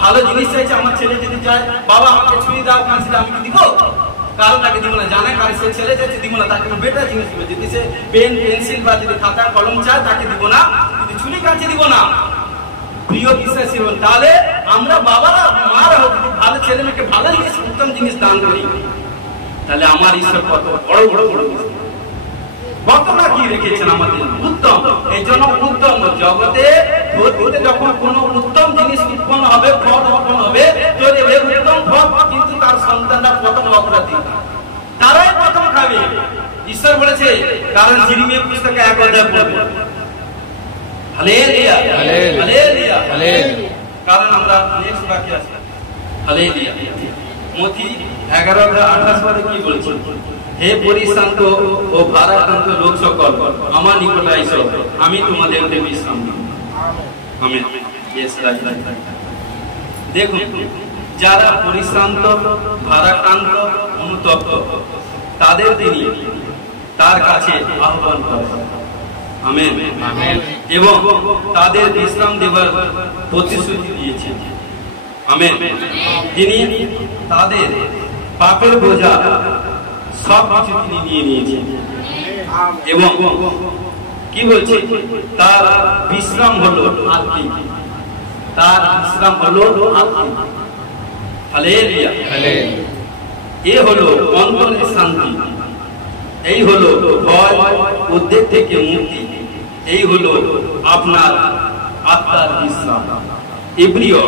ভালো জিনিস চাইছে, আমার ছেলে যদি চায় বাবা আমাকে ছুঁয়ে দাও, কাঁচি দাও, আমি কি দিব? কারণ তাকে দিব না, জানে কারণ সে ছেলে চাইছে দিব না, তাকে বেটার জিনিস দিব। যদি সে পেন পেন্সিল বা যদি খাতা কলম চায় তাকে দিব না, যদি ছুরি কাঁচি দিব না। প্রিয় বিশ্বাসী হন, তাহলে আমরা বাবারা মারা হোক, ভালো ছেলে মেয়েকে ভালো জিনিস, উত্তম জিনিস দান করি, তাহলে আমার ঈশ্বর কত বড় বড় বড় কতটা কি রেখেছেন আমাদের উত্তম। এই জন্য উত্তম জগতে যখন কোন উত্তম জিনিস উৎপন্ন হবে, ফল উৎপন্ন হবে, উত্তম ফল কিন্তু তার সন্তানরা প্রথম অগ্রাধিকার, তারাই প্রথম খাবে। ঈশ্বর বলেছে, কারণ জিরমিয়া পুস্তকে 1 অধ্যায় পড়বে। হালেলুয়া, হালেলুয়া, হালেলুয়া। কারণ আমরা নেক্সট বাক্যে আছি। হালেলুয়া। মথি 11:28 পদে কি বলছে? হে পরিশ্রান্ত ও ভারাক্রান্ত লোক সকল, আমার নিকট আইসো, আমি তোমাদেরকে বিশ্রাম দেব। আমেন। দেখুন, যারা পরিশ্রান্ত, ভারাক্রান্ত, অনুতপ্ত, তাদের তিনি তার কাছে আহ্বান করেন। আমেন। এবং তাদের বিশ্রাম দেবার প্রতিশ্রুতি দিয়েছেন। আমেন। যিনি তাদের পাপের বোঝা সব কিছু তিনি নিয়ে নিয়েছেন। এবং কি বলছে? তার বিশ্রাম হলো আত্মিক, তার বিশ্রাম হলো আত্মিক। হালেলুয়া। এ হলো অন্তরের শান্তি, এই হলো ভয় উদ্বেগ থেকে মুক্তি, এই হলো আপনার আত্মার বিশ্রাম। ইব্রিয়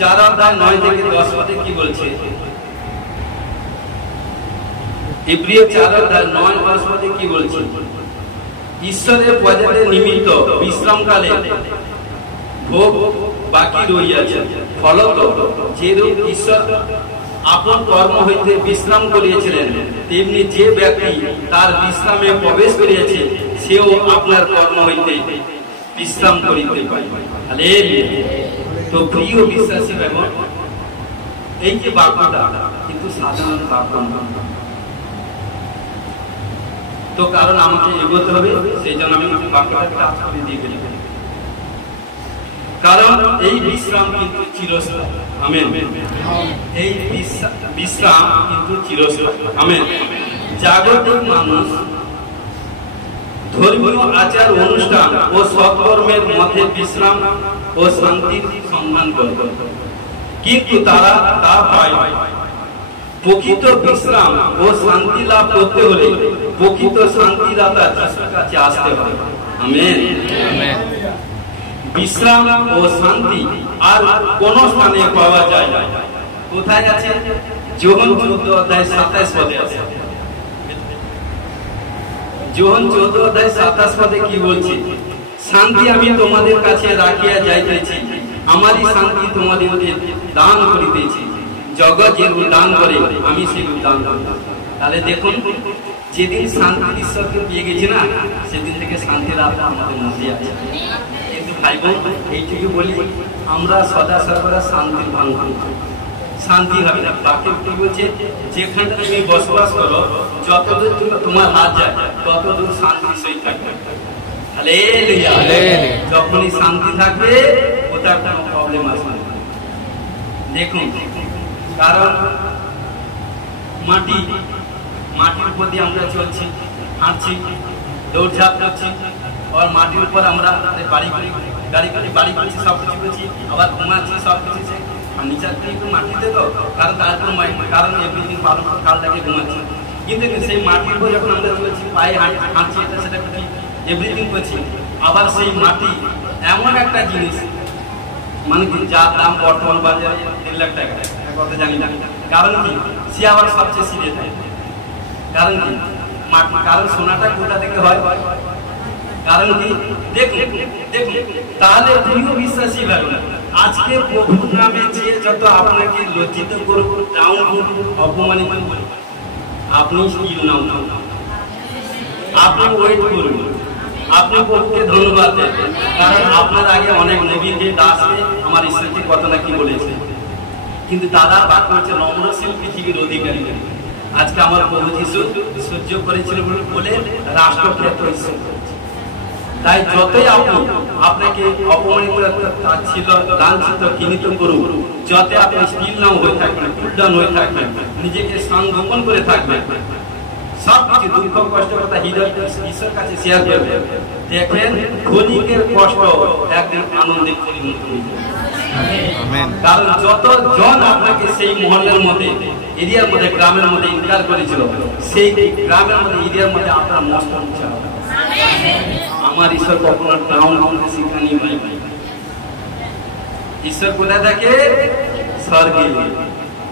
4:9 থেকে 10 পদে কি বলছে? ইব্রিয় 4:9-10 পদে কি বলছে? ঈশ্বরের প্রজাদের নিমিত্ত বিশ্রামকালে ভোগ বাকি রইয়াছে, ফলত যেরূপ ঈশ্বর আপন কর্ম হইতে বিশ্রাম করিয়েছিলেন, তেমনি যে ব্যক্তি তার বিশ্রামে প্রবেশ করিয়াছে, সেও আপনার কর্ম হইতে বিশ্রাম করিতে পায়। হালেলুয়া। তো প্রিয় বিশ্বাসী ভাই, এই যে বাক্যটা কিন্তু সাধারণ বাক্য না। তো কারণ আমাকে এগোতে হবে, সেই জন্য আমি বাক্যটাকে কাজ করে দিয়ে গেলাম। কারণ এই বিশ্রাম কিন্তু চিরস্থায়ী। আমেন। এই বিশ্রাম কিন্তু চিরস্থায়ী। আমেন। জাগতিক মানুষ ধর্মীয় আচার অনুষ্ঠান ও সৎকর্মের মধ্যে বিশ্রাম ও শান্তির সন্ধান করে, কিন্তু তারা তা পায়। প্রকৃত বিশ্রাম ও শান্তি লাভ করতে হলে প্রকৃত শান্তিদাতা যিশুর কাছে আসতে হবে। আমেন। বিশ্রাম ও শান্তি আর কোন স্থানে পাওয়া যায় না। কোথায় আছে? যোহন 14:27 পদে আছে। যোহন 14:27 পদে কি বলছে? শান্তি আমি তোমাদের কাছে রাখিয়া যাইতেছি, আমারই শান্তি তোমাদের দান করিতেছি, জগৎ যেরূপ দান করে আমি সেরূপ দান করি। তাহলে দেখুন, যেদিন শান্তি ঈশ্বরকে পেয়ে গেছি না, সেদিন থেকে শান্তির আত্মা আমাদের মধ্যে আছে। কিন্তু ভাই বোন, এইটুকু বলি, আমরা সদা সর্বদা শান্তির ভাঙ শান্তি হবে না। বাকি কি বলছে? যেখানে তুমি বসবাস করো, যতদূর তোমার হাত যায় ততদূর শান্তির সহিত থাকবে। হালেলুয়া। যখনই শান্তি থাকবে, ওটার কোনো প্রবলেম আসবে না। দেখুন, কারণ মাটির উপর দিয়ে আমরা চলছি, হাঁটছি, দৌড়ঝাঁপ করছি, আর মাটির উপর আমরা বাড়ি করছি, সব কিছু করছি, আবার ঘুমাচ্ছি, সব কিছু ফার্নিচার কিন্তু মাটিতে তো, কারণ তারপর কারণ এভরিথিং পালন কাল থেকে ঘুমাচ্ছি। কিন্তু সেই মাটির উপর যখন আমরা চলছি, পায়ে হাঁটছি, এটা সেটা করছি, এভরিথিং করছি, আবার সেই মাটি এমন একটা জিনিস, মানে কি যার দাম বর্তমান বাজারে 1.5 লাখ টাকা, কথা জানি না। কারণ কি? সে আবার সবচেয়ে সিরে থাকে। কারণ কি? কারণ সোনাটা কোথা থেকে হয়? কারণ কি? দেখুন, তাহলে তুমিও বিশ্বাসী ভাই, আজকে প্রভুর নামে যে যত আপনাকে লজ্জিত করুক, ডাউন করুক, অপমানিত করুক, আপনি স্কিল নাও, আপনি ওয়েট করুন, আপনি প্রভুকে ধন্যবাদ দেন। কারণ আপনার আগে অনেক নবীকে দাসকে আমার ঈশ্বরকে কথা না কি বলেছে, কিন্তু তারা বাদ করছে নম্রশীল পৃথিবীর অধিকারী। আজকে আমার প্রভু যিশু সহ্য করেছিল বলে রাষ্ট্রকে এত ঈশ্বর করেছে। তাই যতই আপনাকে অপমানিত ছিল, লাঞ্ছিত, ঘৃণিত করুন, যতই আপনি স্কিল নাও হয়ে থাকবেন, কুলডাউন হয়ে থাকবেন, নিজেকে সংগোপন করে থাকবেন, সবকিছু দুঃখ কষ্ট কথা হৃদয় ঈশ্বর কাছে শেয়ার করবেন, দেখেন ক্ষণিকের কষ্ট একদিন আনন্দে পরিণত হয়ে যাবে। কারণ যতজন আপনাকে সেই মহল্লার মধ্যে, এরিয়ার মধ্যে, গ্রামের মধ্যে ইনকার করেছিল, সেই গ্রামের মধ্যে, এরিয়ার মধ্যে আপনার মস্ত উচ্চা হবে। আমার ঈশ্বর কখনো ডাউন হতে শিখানি ভাই। ঈশ্বর কোথায় থাকে? স্বর্গে।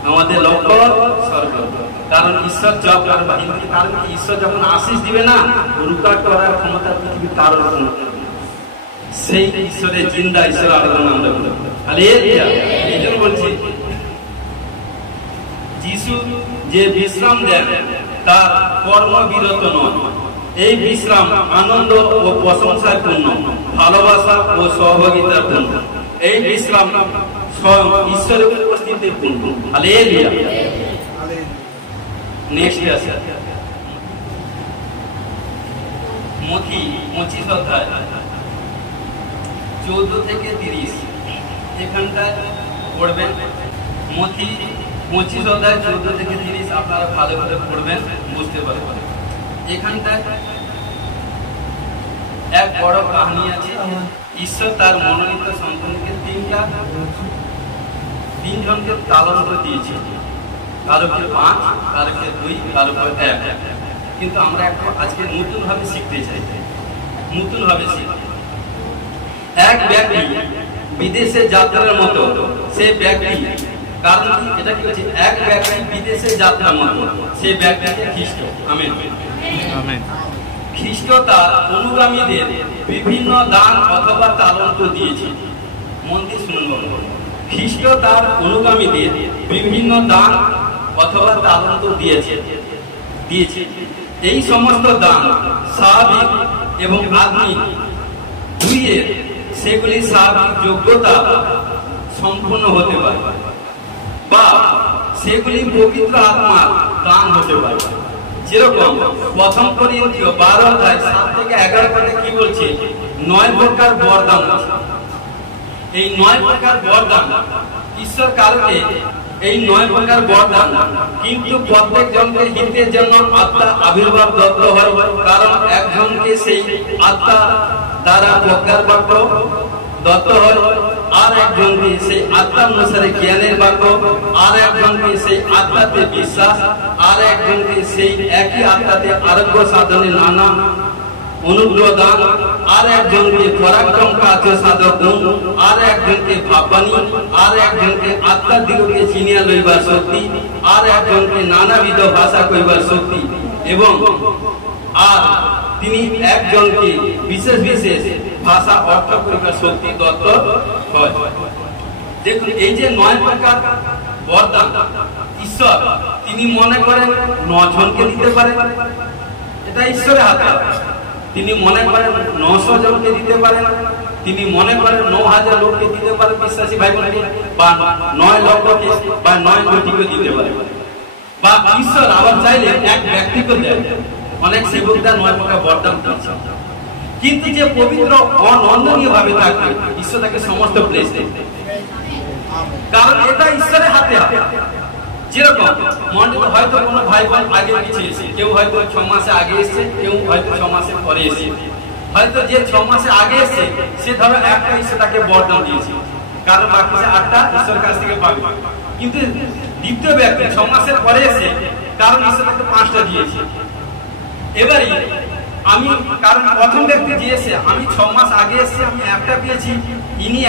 আমাদের লক্ষ্য স্বর্গ। কারণ ঈশ্বর জব করবে, কারণ ঈশ্বর যখন আশীষ দিবে না, রুকা করার ক্ষমতা পৃথিবীর কারোর কোনো, সেই ঈশ্বরের জিন্দা ঈশ্বর আরাধনা আমরা করি। হালেলুয়া। এই জন্য বলছি, যিশু যে বিশ্রাম দেন তার কর্মবিরত নয়। এই বিশ্রাম আনন্দ ও প্রশংসায় পূর্ণ, ভালোবাসা ও সহযোগিতার পূর্ণ। এই বিশ্রাম স্বয়ং ঈশ্বরের উপস্থিতিতে পূর্ণ। হালেলুয়া। নেক্সট আছে মথি 25 অধ্যায় 14 থেকে 30, এখানটায় পড়বেন। মথি 25 অধ্যায় 14 থেকে 30 আপনারা ভালো করে পড়বেন, বুঝতে পারবেন। এখানটায় এক বড় কাহিনী আছে। ঈশ্বর তার মনোনীত সন্তানকে তিনজনকে তালন্ত দিয়েছে, কারোকে 5, কারোকে 2, কারোকে 1। কিন্তু আমরা আজকে নতুন ভাবে শিখতে চাই, নতুন ভাবে শিখতে। এক ব্যক্তি বিদেশে যাত্রার মতো, সে ব্যক্তি, কারণ এটা কি হচ্ছে, এক ব্যক্তি বিদেশে যাত্রার মতো, সে ব্যক্তিকে খ্রিস্ট। আমেন। খ্রিস্ট তার অনুগামীদের বিভিন্ন দান অথবা তালন্ত দিয়েছে। মন দিয়ে শুনুন, খ্রিস্ট তার অনুগামীদের বিভিন্ন দান অথবা তালন্ত দিয়েছে। এই সমস্ত দান স্বাভাবিক এবং আত্মিক দুইয়ের, সেগুলি স্বাভাবিক যোগ্যতা সম্পন্ন হতে পারে, বা সেগুলি পবিত্র আত্মার দান হতে পারে। যেরকম প্রথম করিন্থীয় 12 অধ্যায় 7 থেকে 11 পদে কি বলছে? 9 প্রকার বরদান। এই 9 প্রকার বরদান ঈশ্বর কারকে, এই 9 প্রকার বরদান কিন্তু প্রত্যেক জনকে হিতের জন্য আত্মা আবির্ভাব দত্ত হয়। কারণ একজনকে সেই আত্মা দ্বারা প্রজ্ঞার বাক্য দত্ত হয়, আর একজনকে সেই আত্মা অনুসারে জ্ঞানের বাক্য, আর একজনকে সেই আত্মাতে বিশ্বাস, আর একজনকে সেই একই আত্মাতে আরোগ্য সাধনে নানা অনুগ্রহ দান, আর একজনকে পরাক্রম কার্য সাধক গুণ, আর একজনকে ভাববাণী, আর একজনকে আত্মার দিগকে চিনিয়া লইবার শক্তি, আর একজনকে নানাবিধ ভাষা কইবার শক্তি, এবং আর তিনি একজনকে বিশেষ বিশেষ ভাষা অর্থ করিবার শক্তি দত্ত হয়। দেখুন এই যে 9 প্রকার বরদান ঈশ্বর তিনি মনে করেন 9 জনকে দিতে পারেন, এটা ঈশ্বরের হাতে। তিনি মনে করেন 900 জনকে দিতে পারেন, তিনি মনে করেন 9000 লোককে দিতে পারেন বিশ্বাসী ভাই বোনকে, বা 9 লক্ষকে বা 9 কোটিকে দিতে পারেন, বা ঈশ্বর আবার চাইলে এক ব্যক্তিকে দেয়। অনেক সেবকরা 9 প্রকার বরদান দিচ্ছে, কিন্তু যে পবিত্র অনন্দনীয় ভাবে থাকবে ঈশ্বর তাকে সমস্ত প্লেস দেবে, কারণ এটা ঈশ্বরের হাতে। যেরকম মন্ডলে হয়তো কোনো ভাই বোন আগে পিছিয়ে এসে, কেউ হয়তো 6 মাসে আগে এসছে, কেউ হয়তো 6 মাসে পরে এসে, হয়তো যে 6 মাসে আগে এসে সে ধরো একটা ঈশ্বর তাকে বরদান দিয়েছে, কারণ বাকি 8টা ঈশ্বরের কাছ থেকে পাবে। কিন্তু দ্বিতীয় ব্যক্তি 6 মাসের পরে এসে, কারণ ঈশ্বর তাকে 5টা দিয়েছে। এবারে আমি, কারণ প্রথম ব্যক্তি যে এসে আমি 6 মাস আগে এসে আমি একটা পেয়েছি, ইনি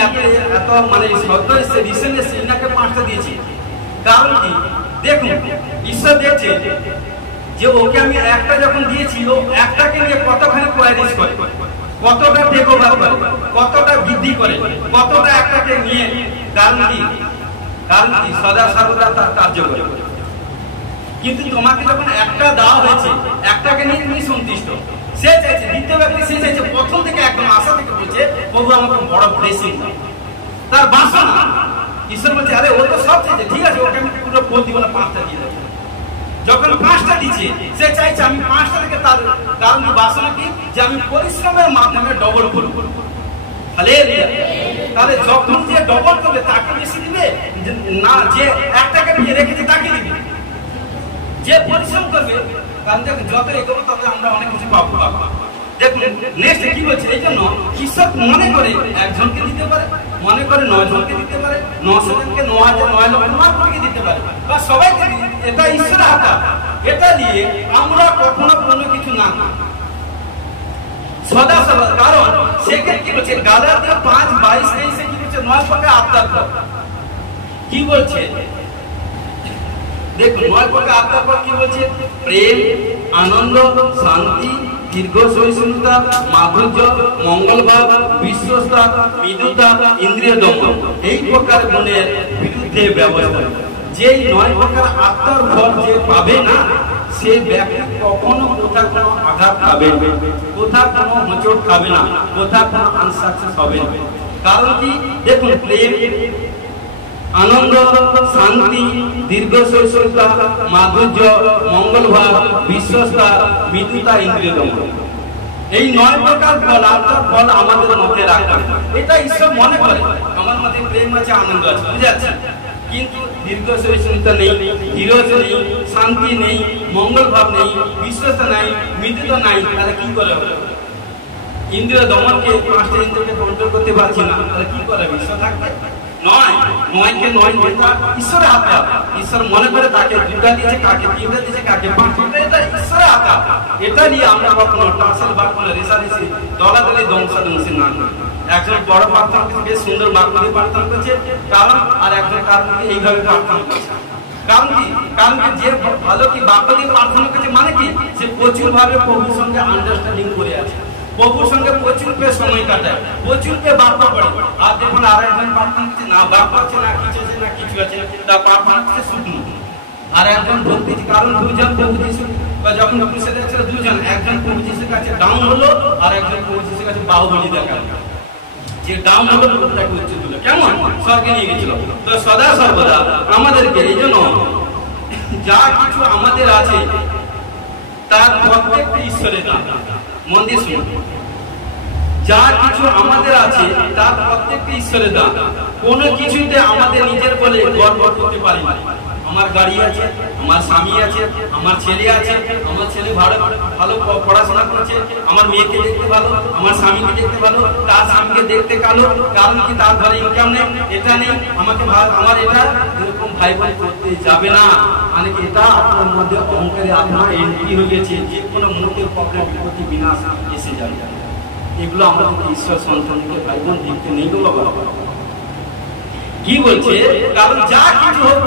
এত মানে সদ্য এসে রিসেন্ট এসে ইনাকে 5টা দিয়েছি। কারণ কি দেখুন, ঈশ্বর দেখছে যে ওকে আমি একটা যখন দিয়েছি, ও একটাকে নিয়ে কতখানি কোয়ারিজ করে, কতটা টেক ওভার করে, কতটা বৃদ্ধি করে, কতটা একটাকে নিয়ে। কারণ কি সদা সর্বদা তার কার্য করে। কিন্তু তোমাকে যখন একটা দেওয়া হয়েছে, একটাকে নিয়ে তুমি সন্তুষ্ট। সে চাইছে দ্বিতীয় ব্যক্তি, সে চাইছে প্রথম থেকে একদম আশা থেকে বলছে প্রভু আমাকে বড় ব্লেসিং, তার বাসনা। ঈশ্বর বলছে আরে ও তো সব চাইছে, ঠিক আছে ওকে আমি পুরো ফল দিব না, 5টা দিয়ে দেবো। যখন 5টা দিচ্ছে, সে চাইছে আমি 5টা থেকে তার, কারণ বাসনা কি যে আমি পরিশ্রমের মাধ্যমে ডবল করব। তাহলে যখন যে ডবল করবে তাকে বেশি দিবে না, যে একটাকে নিয়ে রেখেছে তাকে দিবে। যে পরিশ্রম করবে, কারণ দেখুন যত এগোবো তবে আমরা অনেক কিছু পাবো। দেখুন নেক্সট কি বলছে, এই জন্য ঈশ্বর মনে করে 1 জনকে দিতে পারে, মনে করে 9 জনকে দিতে পারে, 900 জনকে, 9000, 9 লক্ষ, 9 কোটিকে দিতে পারে, বা সবাইকে। এটা ঈশ্বরের হাতে। এটা নিয়ে আমরা কখনো কোনো কিছু না সদা সদা, কারণ সেখানে কি বলছে গালাতিয়া 5:22-23 কি বলছে, 9 প্রকার আত্মার ফল কি বলছে। দেখুন 9 প্রকার আত্মার ফল কি বলছে, প্রেম, আনন্দ, শান্তি, দীর্ঘ সহিষ্ণুতা, মাধুর্য, মঙ্গলভাব, বিশ্বস্তা, মৃদুতা, ইন্দ্রিয় দমন। এই প্রকার গুণের বিরুদ্ধে ব্যবস্থা। যেই 9 প্রকার আত্মার ফল যে পাবে না, সে ব্যক্তি কখনো কোথাও কোনো আঘাত খাবে না, কোথাও কোনো হোঁচট খাবে না, কোথাও কোনো আনসাকসেস হবে না। কারণ কি দেখুন, প্রেম, আনন্দ, শান্তি, দীর্ঘ সহিষ্ণুতা, মাধুর্য, মঙ্গলভাব, বিশ্বস্তা, মৃদুতা, ইন্দ্রিয় দমন। এই 9 প্রকার ফল, আত্মার ফল আমাদের মধ্যে রাখতে হবে। এটা ঈশ্বর মনে করে আমার মধ্যে প্রেম আছে, আনন্দ আছে, বুঝে যাচ্ছে, কিন্তু দীর্ঘ সহিষ্ণুতা নেই, ধীরজ নেই, শান্তি নেই, মঙ্গল ভাব নেই, বিশ্বস্ত নাই, মৃদুতা নাই, তাহলে কি করে হবে? ইন্দ্রিয় দমনকে 5টা ইন্দ্রিয়কে কন্ট্রোল করতে পারছি না, তাহলে কি করে? ঈশ্বর থাকবে নয়, 9কে 9 এটা ঈশ্বরের হাতে। ঈশ্বর মনে করে তাকে 2টা দিয়েছে, কাকে 3টা দিয়েছে, কাকে 5টা, এটা ঈশ্বরের হাতে। এটা নিয়ে আমরা কখনো টাসল বা কোনো রেসারেসি দলাদলি দংশাদংশি না করি। একজন বড় প্রার্থনা করছে, বেশ সুন্দর বাক্য দিয়ে প্রার্থনা করছে, কারণ আর একজন কারণ এইভাবে প্রার্থনা করছে। কারণ কি যে ভালো কি বাক্য দিয়ে প্রার্থনা করছে, মানে কি সে প্রচুর ভাবে প্রভুর সঙ্গে আন্ডারস্ট্যান্ডিং করে আছে, প্রভুর সঙ্গে প্রচুর সময় কাটায়, প্রচুর বাক্য পড়ে। আর দেখুন আর একজন প্রার্থনা করছে, না বাক্য আছে, না কিছু আছে, না কিছু আছে, তা প্রার্থনা করছে শুধু। আর একজন ভক্তি, কারণ 2 জন প্রভু যিশু বা যখন ক্রুশে দেখছিল 2 জন, একজন প্রভু যিশুর কাছে ডাউন হলো, আর একজন প্রভু যিশুর কাছে বাহুবলী দেখালো। যে ডাউন হলো তাকে উচ্চ দিল, কেমন স্বর্গে নিয়ে গেছিল। তো সদা সর্বদা আমাদেরকে এই জন্য যা কিছু আমাদের আছে তার প্রত্যেকটা ঈশ্বরের দান। মন দিয়ে শুনুন, যা কিছু আমাদের আছে তার প্রত্যেকটা ঈশ্বরের দান। কোনো কিছুতে আমাদের নিজের বলে গর্ব করতে পারি না। আমার গাড়ি আছে, আমার স্বামী আছে, আমার ছেলে আছে, আমার ছেলে ভালো পড়াশোনা করছে, আমার মেয়েকে দেখতে ভালো, আমার স্বামীকে দেখতে ভালো, তার স্বামীকে দেখতে কালো, কারণ কি তার ঘরে ইনকাম নেই, এটা নেই, আমাকে আমার এটা এরকম ভাই ভাই করতে যাবে না। মানে এটা আপনার মধ্যে অহংকারে আপনার এন্ট্রি হয়ে গেছে, যে কোনো মুহূর্তে প্রবলেম, বিপত্তি, বিনাশ এসে যাবে। এগুলো আমাদের ঈশ্বর সন্তানকে ভাই বোন দেখতে নেই গো বাবা। কি বলছে, কারণ যা কিছু হোক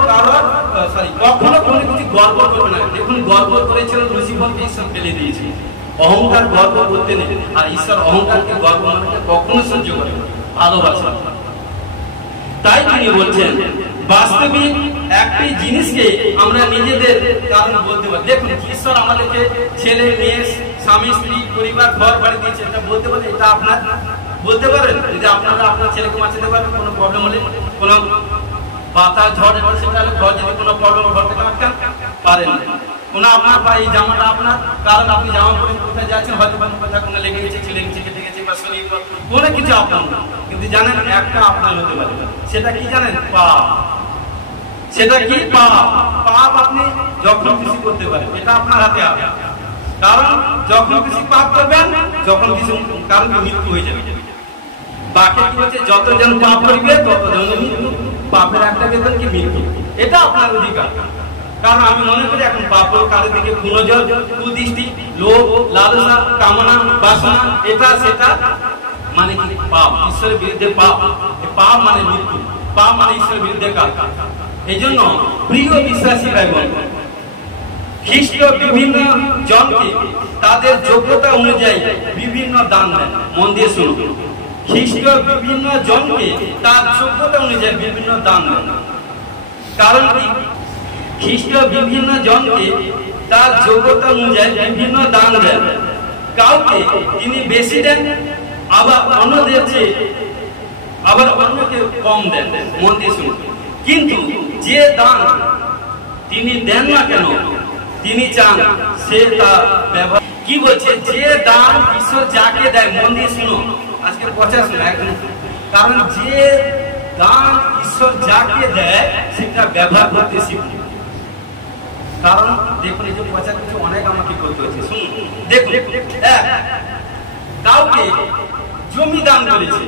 কখনো কোনো কিছু গর্ব করবে না। দেখুন গর্ব করেছিল লুসিফারকে ঈশ্বর ফেলে দিয়েছে, অহংকার গর্ব করতে নেই। আর ঈশ্বর অহংকারকে গর্ব মানুষকে কখনো সহ্য করে না, ভালোবাসে। তাই তিনি বলছেন বাস্তবিক একটি জিনিসকে আমরা নিজেদের কারণ বলতে পারি। দেখুন, ঈশ্বর আমাদেরকে ছেলে মেয়ে স্বামী স্ত্রী পরিবার ঘর বাড়ি দিয়েছে, এটা বলতে পারে, এটা আপনার বলতে পারেন। যদি আপনারা আপনার ছেলেকে বাঁচাতে পারেন, কোনো প্রবলেম হলে, কোনো বাতাস ঝড় এবার সেটা হলে ঘর যদি কোনো প্রবলেম ঘটতে পারেন, কোনো আপনার বা এই জামাটা আপনার, কারণ আপনি জামা পরে কোথায় যাচ্ছেন, হয়তো কোথায় কোনো লেগে গেছে, ছেলে নিচে কেটে গেছে বা শরীর কোনো কিছু আপনার, কিন্তু জানেন একটা আপনার হতে পারে, সেটা কি জানেন? পাপ। সেটা কি? পাপ। পাপ আপনি যখন খুশি করতে পারেন, এটা আপনার হাতে আছে। কারণ যখন খুশি পাপ করবেন, যখন কিছু কারণ মৃত্যু হয়ে যাবে। বাকি কি হচ্ছে, যতজন পাপ করবে ততজন মৃত্যু। পাপের একটা বেতন কি? মৃত্যু। এটা আপনার অধিকার। কারণ আমি মনে করি এখন পাপ কারের দিকে পুনর্জর, কুদৃষ্টি, লোভ, লালসা, কামনা, বাসনা, এটা সেটা মানে কি? পাপ। ঈশ্বরের বিরুদ্ধে পাপ। পাপ মানে মৃত্যু। পাপ মানে ঈশ্বরের বিরুদ্ধে কাজ। এই জন্য প্রিয় বিশ্বাসী ভাই বোন, খ্রিস্ট বিভিন্ন জনকে তাদের যোগ্যতা অনুযায়ী বিভিন্ন দান দেন। মন দিয়ে শুনুন, খ্রিস্ট বিভিন্ন জনকে তার যোগ্যতা অনুযায়ী বিভিন্ন দান দেন। কারণ কি? খ্রিস্ট বিভিন্ন জনকে তার যোগ্যতা অনুযায়ী বিভিন্ন দান দেন। কাউকে তিনি বেশি দেন, আবার অন্যদের চেয়ে আবার অন্যকে কম দেন। মন দিয়ে শুনুন, কিন্তু যে দান তিনি দেন না কেন, তিনি চান সে তার ব্যবহার। কি বলছে? যে দান ঈশ্বর যাকে দেয়, মন দিয়ে শুনো, আজকে 50 না একদম, কারণ যে দান ঈশ্বর যাকে দেয় সেটা ব্যবহার করতে শিখুন। কারণ দেখুন, এই যে 50 কিছু অনেক আমাকে করতে হয়েছে। শুনুন, দেখুন, কাউকে জমি দান করেছে।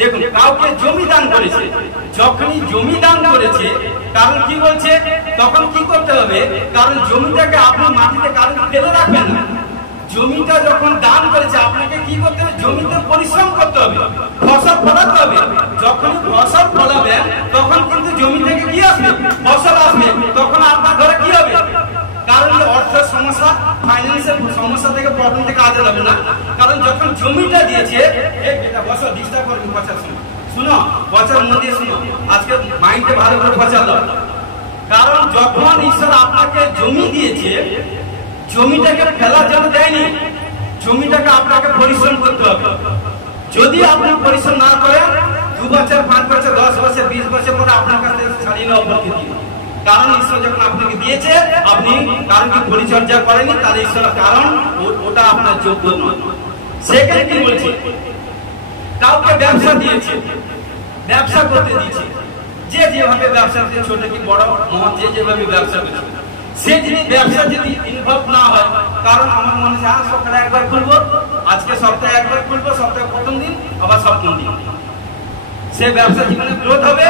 দেখুন, কাউকে জমি দান করেছে। যখনই জমি দান করেছে, কারণ কি বলছে, তখন কি করতে হবে? কারণ জমিটাকে আপনি মাটিতে কারণ ফেলে রাখবেন না। জমিটা যখন দান করেছে, আপনাকে কি করতে হবে? জমিতে পরিশ্রম করতে হবে, ফসল ফলাতে হবে। যখন ফসল ফলাবেন, তখন কিন্তু জমি থেকে কি আসবে? ফসল আসবে। তখন আপনার ঘরে কি হবে? কারণ অর্থের সমস্যা, ফাইন্যান্সের সমস্যা থেকে, প্রবলেম থেকে আজ যাবে না। কারণ যখন জমিটা দিয়েছে, বছর ডিস্টার্ব করবেন, বছর শুনো, বছর মন দিয়ে শুনো, আজকে মাইন্ডে ভালো করে বছর দাও। কারণ যখন ঈশ্বর আপনাকে জমি দিয়েছে, জমিটাকে ফেলার জন্য দেয়নি, জমিটাকে আপনাকে পরিশ্রম করতে হবে। যদি আপনি পরিশ্রম না করেন, 2 বছর, 5 বছর, 10 বছর, 20 বছর পরে আপনার কাছে ছাড়িয়ে নেওয়া প্রকৃতি। কারণ ঈশ্বর যখন আপনাকে দিয়েছে, আপনি কারণ কি পরিচর্যা করেনি, তাহলে ঈশ্বর কারণ ওটা আপনার যোগ্য নয়। সেখানে কি বলছে? কাউকে ব্যবসা দিয়েছে, ব্যবসা করতে দিয়েছে। যে যেভাবে ব্যবসা, ছোট কি বড়, মহৎ, যে যেভাবে ব্যবসা করছে, সে যদি ব্যবসা যদি ইনভলভ না হয়, কারণ আমার মনে হয় সপ্তাহে একবার খুলবো, আজকে সপ্তাহে একবার খুলবো, সপ্তাহে প্রথম দিন আবার সপ্তম দিন, সে ব্যবসা জীবনে গ্রোথ হবে,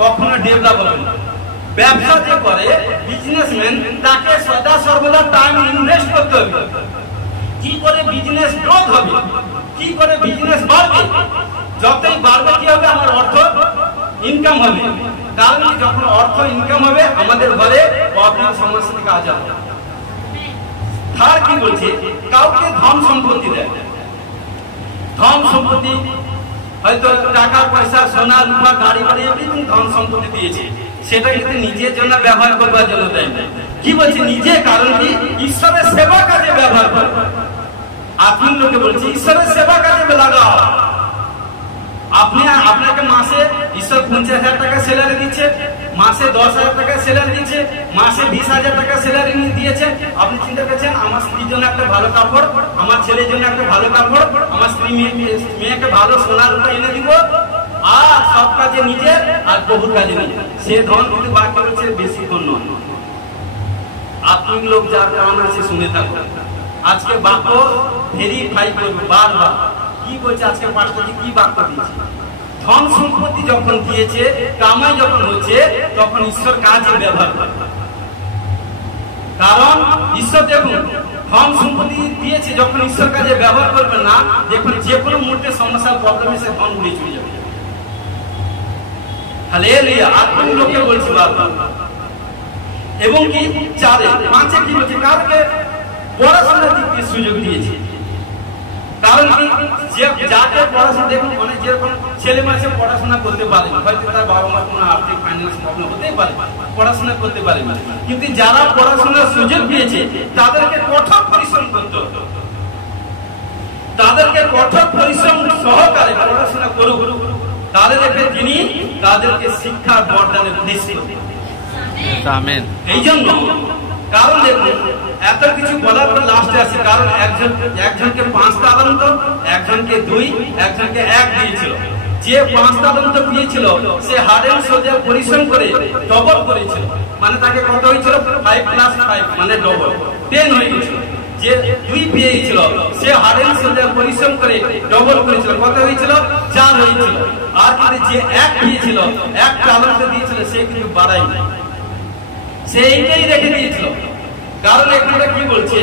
কখনো ডেভেলপ হবে না। ব্যবসা যে করে বিজনেসম্যান, তাকে সদা সর্বদা টাইম ইনভেস্ট করতে হবে। কি করে বিজনেস গ্রোথ হবে, কি করে বিজনেস বাড়বে, যতই বাড়বে কি হবে? আমার অর্থ ইনকাম হবে। কারণ যখন অর্থ ইনকাম হবে, আমাদের ঘরে প্রবলেম সমস্যা থেকে আজাদ হবে। তার কি বলছে? কাউকে ধন সম্পত্তি দেয়। ধন সম্পত্তি হয়তো টাকা পয়সা, সোনা রূপা, গাড়ি বাড়ি, এভরিথিং ধন সম্পত্তি দিয়েছে। সেটা কিন্তু নিজের জন্য ব্যবহার করবার জন্য দেয় না। কি বলছে? নিজে, কারণ কি? ঈশ্বরের সেবা কাজে ব্যবহার করে। আপনি লোকে বলছে ঈশ্বরের সেবা কাজে লাগাও। আপনাকে মাসে ঈশ্বর 50,000 টাকা স্যালারি দিচ্ছে, মাসে 10,000 টাকা স্যালারি দিচ্ছে, মাসে 20,000 টাকা স্যালারি দিয়েছে। আপনি চিন্তা করছেন, আমার স্ত্রীর জন্য একটা ভালো কাপড়, আমার ছেলের জন্য একটা ভালো কাপড়, আমার স্ত্রী মেয়েকে ভালো সোনার রূপা এনে দিব, আর সব কাজে নিজে, আর বহুর কাজে নিজে। সে ধন কিন্তু বাকি হচ্ছে বেশিক্ষণ নয়। আপনি লোক যার কারণ আছে শুনে থাকুন। আজকে বাক্য ভেরিফাই করবে বারবার। কি বলছে আজকে পাঁচটা কি বাক্য দিয়েছে? ধন সম্পত্তি যখন দিয়েছে, কামাই যখন হচ্ছে, তখন ঈশ্বর কাজে ব্যবহার করে। কারণ ঈশ্বর দেখুন, ধন সম্পত্তি দিয়েছে, যখন ঈশ্বর কাজে ব্যবহার করবে না, দেখুন যে কোনো মুহূর্তে সমস্যা, প্রবলেমে সে ধন উড়িয়ে চলে যাবে। হালেলুয়া। আপনি লোকে বলছি বারবার। এবং কি 4-5 কি বলছে? কাউকে পড়াশোনার দিক দিয়ে সুযোগ দিয়েছে। কারণ কি, যে যাকে পড়াশোনা, দেখুন অনেক যেরকম ছেলে মাসে পড়াশোনা করতে পারে, হয়তো তার বাবা মার কোনো আর্থিক ফাইন্যান্স প্রবলেম হতেই পারে, পড়াশোনা করতে পারে না, কিন্তু যারা পড়াশোনার সুযোগ দিয়েছে তাদেরকে কঠোর পরিশ্রম করতে হবে, তাদেরকে কঠোর পরিশ্রম সহকারে পড়াশোনা করুক, তাহলে দেখবেন তিনি তাদেরকে শিক্ষার বরদানে নিশ্চিত। এই জন্য কারণ দেখুন এত কিছু বলার পর লাস্টে আসে, কারণ একজনকে 5 তালান্ত, একজনকে 2, একজনকে 1 দিয়েছিল। যে 5 তালান্ত দিয়েছিল সে হার্ড এন্ড সোজার পরিশ্রম করে ডবল করেছিল, মানে তাকে কত হয়েছিল, 5 + 5 মানে ডবল 10 হয়ে গেছিল। যে 2 পেয়েছিল সে হার্ড এন্ড সোজার পরিশ্রম করে ডবল করেছিল, কত হয়েছিল, 4 হয়েছিল। আর কিন্তু যে 1 দিয়েছিল, 1 তালান্ত দিয়েছিল, সে কিন্তু বাড়ায়নি, সে এইটাই রেখে দিয়েছিল। কারণ এখানে কি বলছে,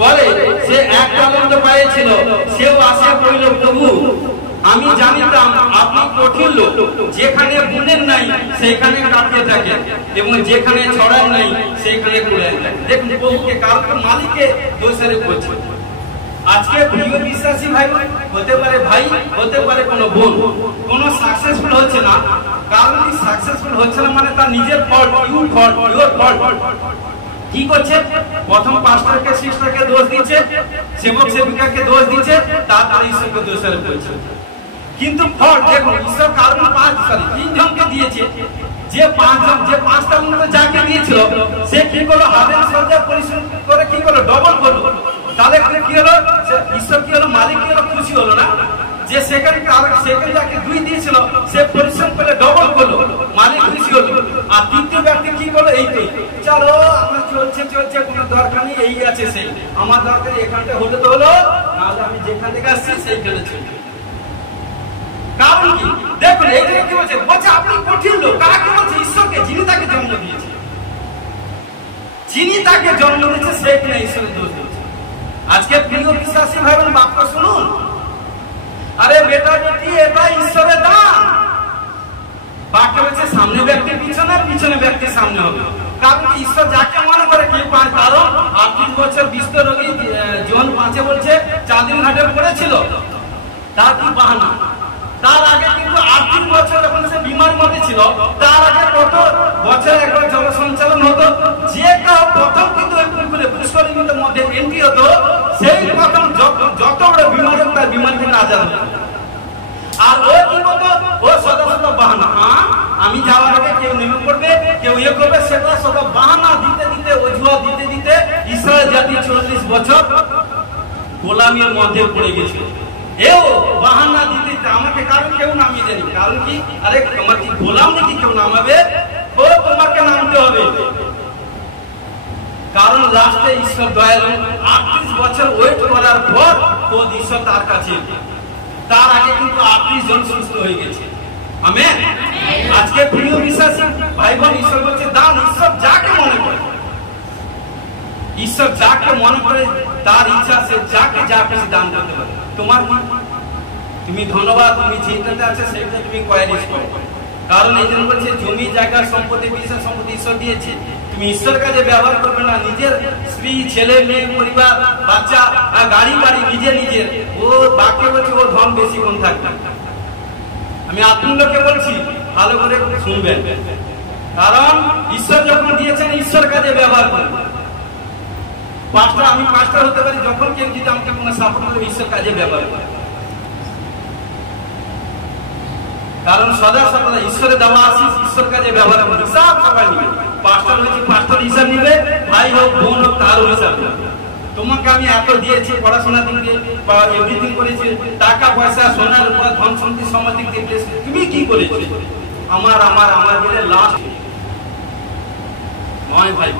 বলে সে 1 তালান্ত পেয়েছিল, সেও আশা করিল প্রভু আমি জানিতাম আপনি কঠিন লোক, যেখানে বুনেন নাই সেখানে কাটতে থাকে এবং যেখানে ছড়ান নাই সেখানে কুড়ায় থাকে। দেখুন প্রভুকে, কারণ মালিককে দোষারোপ করছে। আজকে প্রিয় বিশ্বাসী ভাই, হতে পারে ভাই, হতে পারে কোনো বোন, কোনো সাকসেসফুল হচ্ছে না, কারণ কি সাকসেসফুল হচ্ছে না মানে তার নিজের ফল্ট, ইউর ফল্ট। কি করছে, প্রথম পাস্টরকে সিস্টারকে দোষ দিচ্ছে, সেবক সেবিকাকে দোষ দিচ্ছে, তারপরে ঈশ্বরকে দোষারোপ করছে। কিন্তু ফল্ট দেখুন, ঈশ্বর কারণ 3 জনকে দিয়েছে। যে 5 তালান্ত যাকে দিয়েছিল সে কি করলো, হাতের সজ্জা পরিশ্রম করে কি করলো, ডবল করলো। তাহলে কি হলো, ঈশ্বর কি হলো, মালিক কি হলো, খুশি হলো না? যে সেকেন্ড যাকে 2 দিয়েছিল সে পরিশ্রম করে ডবল করলো, মালিক খুশি হলো। আর তৃতীয় ব্যক্তি কি করলো, এইটাই চলো আপনার চলছে কোনো দরকার নেই, এই আছে সেই, আমার দরকার এখানটা হলে তো হলো, নাহলে আমি যেখান থেকে আসছি সেইখানে চলছে। কারণ কি দেখুন, এই যে কি বলছে, আপনি কঠিন লোক, কাকে বলছে, ঈশ্বরকে, যিনি তাকে জন্ম দিয়েছে, যিনি তাকে জন্ম দিয়েছে সে কিনা ঈশ্বরের দোষ দিয়েছে। আজকে প্রিয় বিশ্বাসী ভাই বোন বাক্য শুনুন, আরে বেটা বেটি এটা ঈশ্বরের দান। বাক্য বলছে সামনে ব্যক্তি পিছনে ব্যক্তি সামনে হবে। কারণ ঈশ্বর যাকে মনে করে কে পায়, কারণ 38 বছর বিস্ত রোগী জন 5 বলছে 4 দিন ঘাটে পড়েছিল, তার কি বাহানা। তার আগে কিন্তু 38 বছর যখন সে বিমার মধ্যে ছিল, তার আগে কত বছর একবার জল সঞ্চালন হতো, যে কেউ প্রথম কিন্তু পুষ্করিণীর মধ্যে এন্ট্রি হতো, সেই প্রথম যত বড় বিমার হোক তার বিমান থেকে আজাদ হতো। আর ও কি বলতো, ও সদা বাহানা, আমি যাওয়ার আগে কেউ নেমে পড়বে, কেউ ইয়ে করবে, সেটা সদা বাহানা দিতে অজুহাত দিতে ইসরায়েল জাতি 40 বছর গোলামির মধ্যে পড়ে গেছিল। এও বাহানা দিতে আমাকে কারণ কেউ নামিয়ে দেয়নি। কারণ কি, আরে তোমার কি গোলাম নাকি কেউ নামাবে, ও তোমাকে নামতে হবে। কারণ লাস্টে ঈশ্বর দয়ালু, 38 বছর ওয়েট করার পর তো ঈশ্বর তার কাছে, তার আগে কিন্তু 38 জন সুস্থ হয়ে গেছে। আমেন। আজকে প্রিয় বিশ্বাসী ভাই বোন, ঈশ্বর বলছে দান, ঈশ্বর যাকে মনে করে, ঈশ্বর যাকে মনে করে তার ইচ্ছা সে যাকে যা কিছু দান করতে পারে। তোমার তুমি ধন্যবাদ, তুমি যেটাতে আছে সেটা তুমি কোয়ারিশ করো। কারণ এই জন্য বলছে জমি জায়গা সম্পত্তি বিশেষ সম্পত্তি ঈশ্বর দিয়েছে, তুমি ঈশ্বর কাজে ব্যবহার করবে না, নিজের স্ত্রী ছেলে মেয়ে পরিবার বাচ্চা গাড়ি বাড়ি নিজের ও বাক্যে বলছে ও ধন বেশি কোন থাকবে। আমি আত্মীয়কে বলছি ভালো করে শুনবেন, কারণ ঈশ্বর যখন দিয়েছেন ঈশ্বর কাজে ব্যবহার করবেন। আমি পাঁচটা হতে পারি, যখন কেউ যদি আমাকে কোনো সাপোর্ট করবে ঈশ্বর কাজে ব্যবহার করে। কারণ সদা সর্বদা ঈশ্বরের দেওয়া আশিস ঈশ্বর কাজে ব্যবহার করে, সব সবাই নিবে। পাঁচটার হয়েছে পাঁচটার হিসাব নিবে, ভাই হোক বোন হোক তারও হিসাব নেবে। তোমাকে আমি এত দিয়েছি, পড়াশোনা দিকে বা এভরিথিং করেছি, টাকা পয়সা সোনার উপর ধন সম্পত্তি সামাজিক দিক দিয়ে তুমি কি করেছো? আমার বলে লাস্ট নয় ভাই।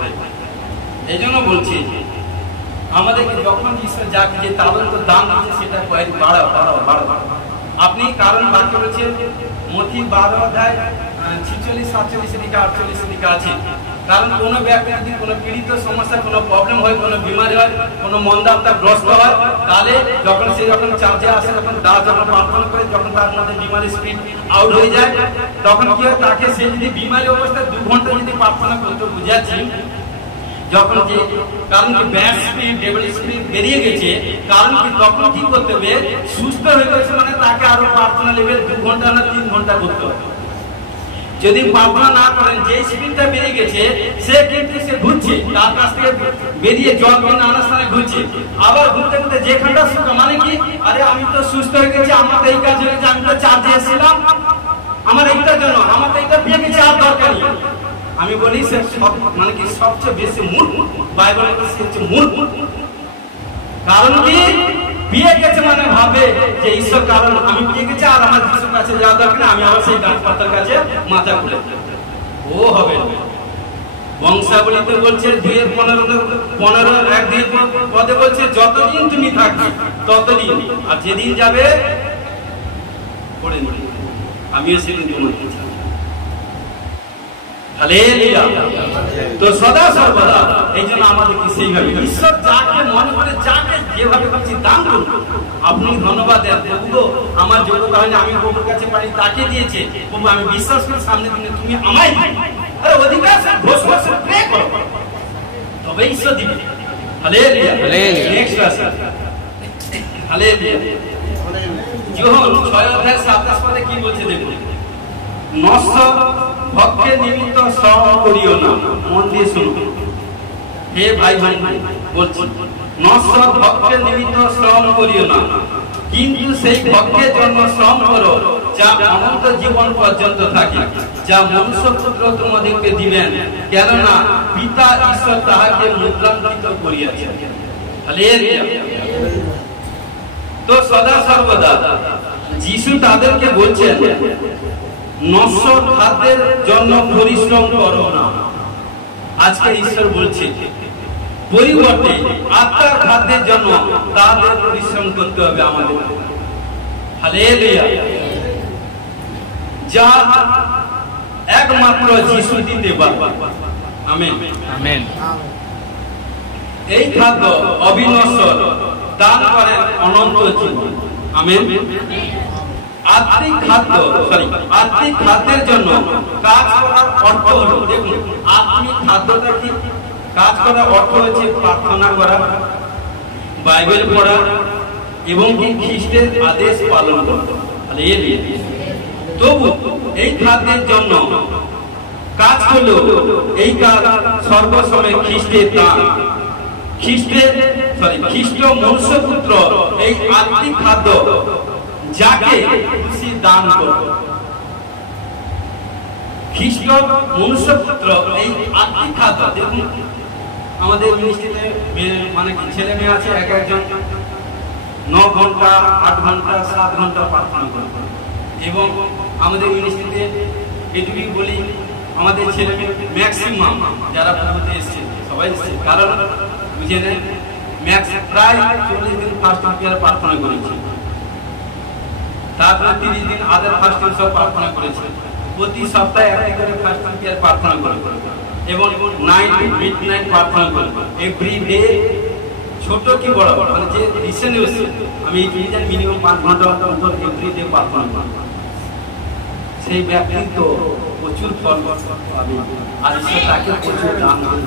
এই জন্য বলছি আমাদেরকে যখন ঈশ্বর যা যে তালন্ত দান আছে সেটা কয়েক বাড়াও। আপনি কারণ বাক্য রয়েছে মথি 12 অধ্যায় 46, 47 দিকে 48 দিকে আছে। কারণ কোনো ব্যক্তি যদি কোনো পীড়িত সমস্যা, কোনো প্রবলেম হয়, কোনো বিমারি হয়, কোনো মন্দাবতাগ্রস্ত হয়, তাহলে যখন সে যখন চার্জে আসে, তখন তার যখন প্রার্থনা করে, যখন তার মধ্যে বিমারি স্পিড আউট হয়ে যায়, তখন কি হয়, তাকে সে যদি বিমারি অবস্থায় 2 ঘন্টা যদি প্রার্থনা করতে বুঝাচ্ছি, যখন যে কারণ কি ব্যাড স্পিড, ডেভিল স্পিড বেরিয়ে গেছে, কারণ কি তখন কি করতে হবে, সুস্থ হয়ে গেছে মানে তাকে আরো প্রার্থনা লেভেল 2 ঘন্টা না 3 ঘন্টা করতে হবে। যদি প্রার্থনা না করেন, যে স্পিডটা বেরিয়ে গেছে, সে কিন্তু সে ঘুরছে, তার কাছ থেকে বেরিয়ে জল কিনে নানা স্থানে ঘুরছে, আবার ঘুরতে ঘুরতে যেখানটা সুস্থ, মানে কি, আরে আমি তো সুস্থ হয়ে গেছি, আমার তো এই কাজ হয়ে গেছে, আমি তো চার্জে এসেছিলাম, আমার এইটার জন্য, আমার তো এইটা পেয়ে গেছে, আর দরকার নেই। আমি বলি সে মানে কি সবচেয়ে বেশি মূর্খ, বাইবেল হচ্ছে মূর্খ। কারণ কি, পেয়ে গেছে মানে ভাবে যে ঈশ্বর, কারণ আমি পেয়ে গেছি আর আমার যিশুর কাছে যাওয়া দরকার না, আমি আবার সেই গাছ পাতার কাছে মাথা খুলে ও হবে। বংশাবলীতে বলছে 2:15 1 পদে বলছে যতদিন তুমি থাকবে ততদিন, আর যেদিন যাবে পড়ে নিবে, আমিও সেদিন তোমাকে চাই। হালেলুয়া। তো সদা সর্বদা এই জন্য আমাদেরকে সেইভাবে ঈশ্বর যাকে মনে করে, যাকে যেভাবে খুশি দান করুন। আপনি ধন্যবাদ দেন, প্রভু আমার যোগ্যতা হয়নি, আমি প্রভুর কাছে পারি, তাকে দিয়েছে প্রভু, আমি বিশ্বাস করি সামনে দিনে তুমি আমায় আরে অধিকার ঘোষণা প্রে করো, তবে ঈশ্বর দিবে। হালেলুয়া। Next verse. হালেলুয়া। যোহন 6:27 পদে কি বলছে দেখুন, নশ্বর ভক্ষের নিমিত্ত শ্রম করিও না। মন দিয়ে শুনুন হে ভাই ভাই, বলছি নশ্বর ভক্ষের নিমিত্ত শ্রম করিও না, কিন্তু সেই ভক্ষের জন্য শ্রম করো যা অনন্ত জীবন পর্যন্ত থাকে, যা মনুষ্যপুত্র তোমাদেরকে দিবেন, কেননা পিতা ঈশ্বর তাহাকে মুদ্রাঙ্কিত করিয়াছেন। হালেলুয়া। তো সদা সর্বদা যিশু তাদেরকে বলছেন নশ্বর খাদ্যের জন্য পরিশ্রম করো না। আজকে ঈশ্বর বলছে পরিবর্তে আত্মার খাদ্যের জন্য তাদের পরিশ্রম করতে হবে আমাদের। হালেলুয়া। যা একমাত্র যিশু দিতে পারবে। Amen amen. এই খাদ্য অবিনশ্বর, দান করেন অনন্ত জীবন। আমেন। আত্মিক খাদ্যের জন্য কাজ করার অর্থ হলো, দেখুন আত্মিক খাদ্যটা কি, কাজ করার অর্থ হচ্ছে প্রার্থনা করা, বাইবেল পড়া এবং কি খ্রিস্টের আদেশ পালন করা। তবু এই খাদ্যের জন্য কাজ হলো, এই কাজ সর্বসময় খ্রিস্টের দান, খ্রিস্ট মনুষ্যপুত্র এই আত্মিক খাদ্য যাকে খুশি দান করবে। খ্রিস্ট মনুষ্যপুত্র এই আত্মিক খাদ্য, দেখুন আমাদের মিনিস্ট্রিতে মানে কি ছেলে মেয়ে আছে, এক একজন 9 ঘন্টা 8 ঘন্টা 7 ঘন্টা প্রার্থনা করে, এবং আমাদের মিনিস্ট্রিতে এটুকুই বলি, আমাদের ছেলে মেয়ে ম্যাক্সিমাম যারা প্রভুতে এসছে সবাই এসছে, কারণ বুঝে নেন প্রায় 40 দিন ফাস্টিং প্রেয়ার প্রার্থনা করেছে, তারপরে 30 দিন আদার ফাস্টিং সব প্রার্থনা করেছে, প্রতি সপ্তাহে একটা করে ফাস্টিং প্রেয়ার প্রার্থনা করে, এবং নাইট মিডনাইট প্রার্থনা করে, এভরি ডে, ছোট কি বড়, মানে যে রিসেন্ট হয়েছে আমি মিনিমাম 5 ঘন্টা অন্তর এভরি ডে প্রার্থনা করি, সেই ব্যক্তি তো প্রচুর ফল পাবে, আর ঈশ্বর তাকে প্রচুর দান দেবে।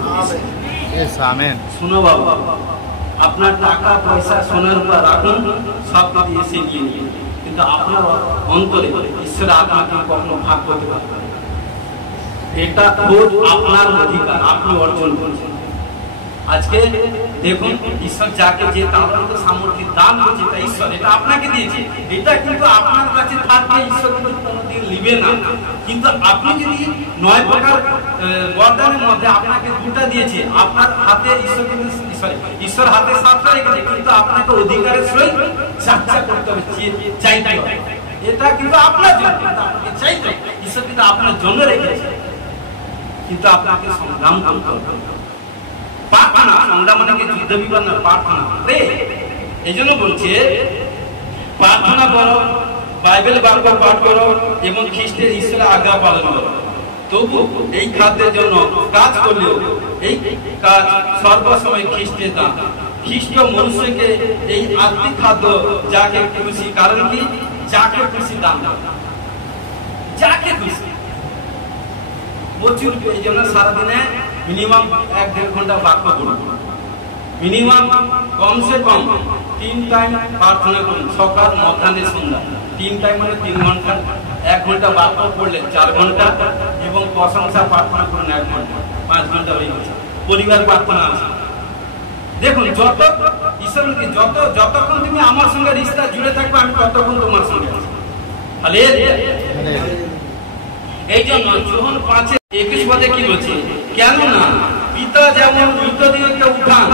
আমেন। শুনো বাবা, আপনার টাকা পয়সা সোনার উপর রাখুন, সব কিছু এসে নিয়ে নিন, কিন্তু আপনার অন্তরে ঈশ্বর আপনাকে কখনো ভাগ করতে পারবে না। এটা খোদ আপনার অধিকার, আপনি অর্জন করছেন। আজকে দেখুন ঈশ্বর যাকে যে তাবলকে সামর্থ্য দান করেছে, তা ঈশ্বর এটা আপনাকে দিয়েছে, এটা কিন্তু আপনার কাছে থাকবে, ঈশ্বর কিন্তু কোনোদিন নিবে না। কিন্তু আপনি যদি 9 প্রকার বরদানের মধ্যে আপনাকে 2টা দিয়েছে, আপনার হাতে ঈশ্বর কিন্তু ঈশ্বর হাতে 7টা রেখেছে, কিন্তু আপনাকে অধিকারের সহিত সাহায্য করতে হবে, চাইতে হবে। এটা কিন্তু আপনার জন্য, আপনাকে চাইতে হবে, ঈশ্বর কিন্তু আপনার জন্য রেখেছে, কিন্তু আপনাকে সংগ্রাম করতে হবে। প্রার্থনা, সংগ্রাম মানে কি যুদ্ধ বিবাদ না, প্রার্থনা। এই জন্য বলছে প্রার্থনা করো, বাইবেল বাক্য পাঠ করো, এবং খ্রিস্টের ঈশ্বরের আজ্ঞা পালন করো। তবু এই খাদ্যের জন্য কাজ করলেও এই কাজ সর্বসময় খ্রিস্টের দান। খ্রিস্ট মনুষ্যকে এই আত্মিক খাদ্য যাকে খুশি, কারণ কি যাকে খুশি দান, যাকে খুশি প্রচুর। এই জন্য সারাদিনে মিনিমাম 1-1.5 ঘন্টা বাক্য করুন, মিনিমাম কমসে কম 3 টাইম প্রার্থনা করুন, সকাল মধ্যাহ্নে সন্ধ্যা 3 টাইম মানে 3 ঘন্টা। 1 ঘন্টা বাক্য পড়লে 4 ঘন্টা এবং প্রশংসা প্রার্থনা করুন 1 ঘন্টা, 5 ঘন্টা হয়ে গেছে। পরিবার প্রার্থনা আছে। দেখুন যত ঈশ্বরকে যতক্ষণ তুমি আমার সঙ্গে রিশতা জুড়ে থাকবে আমি ততক্ষণ তোমার সঙ্গে আছি। হালেলুয়া। এই জন্য যোহন 5:21 পদে কি বলছে, কেননা পিতা যেমন মৃতদেহকে উঠান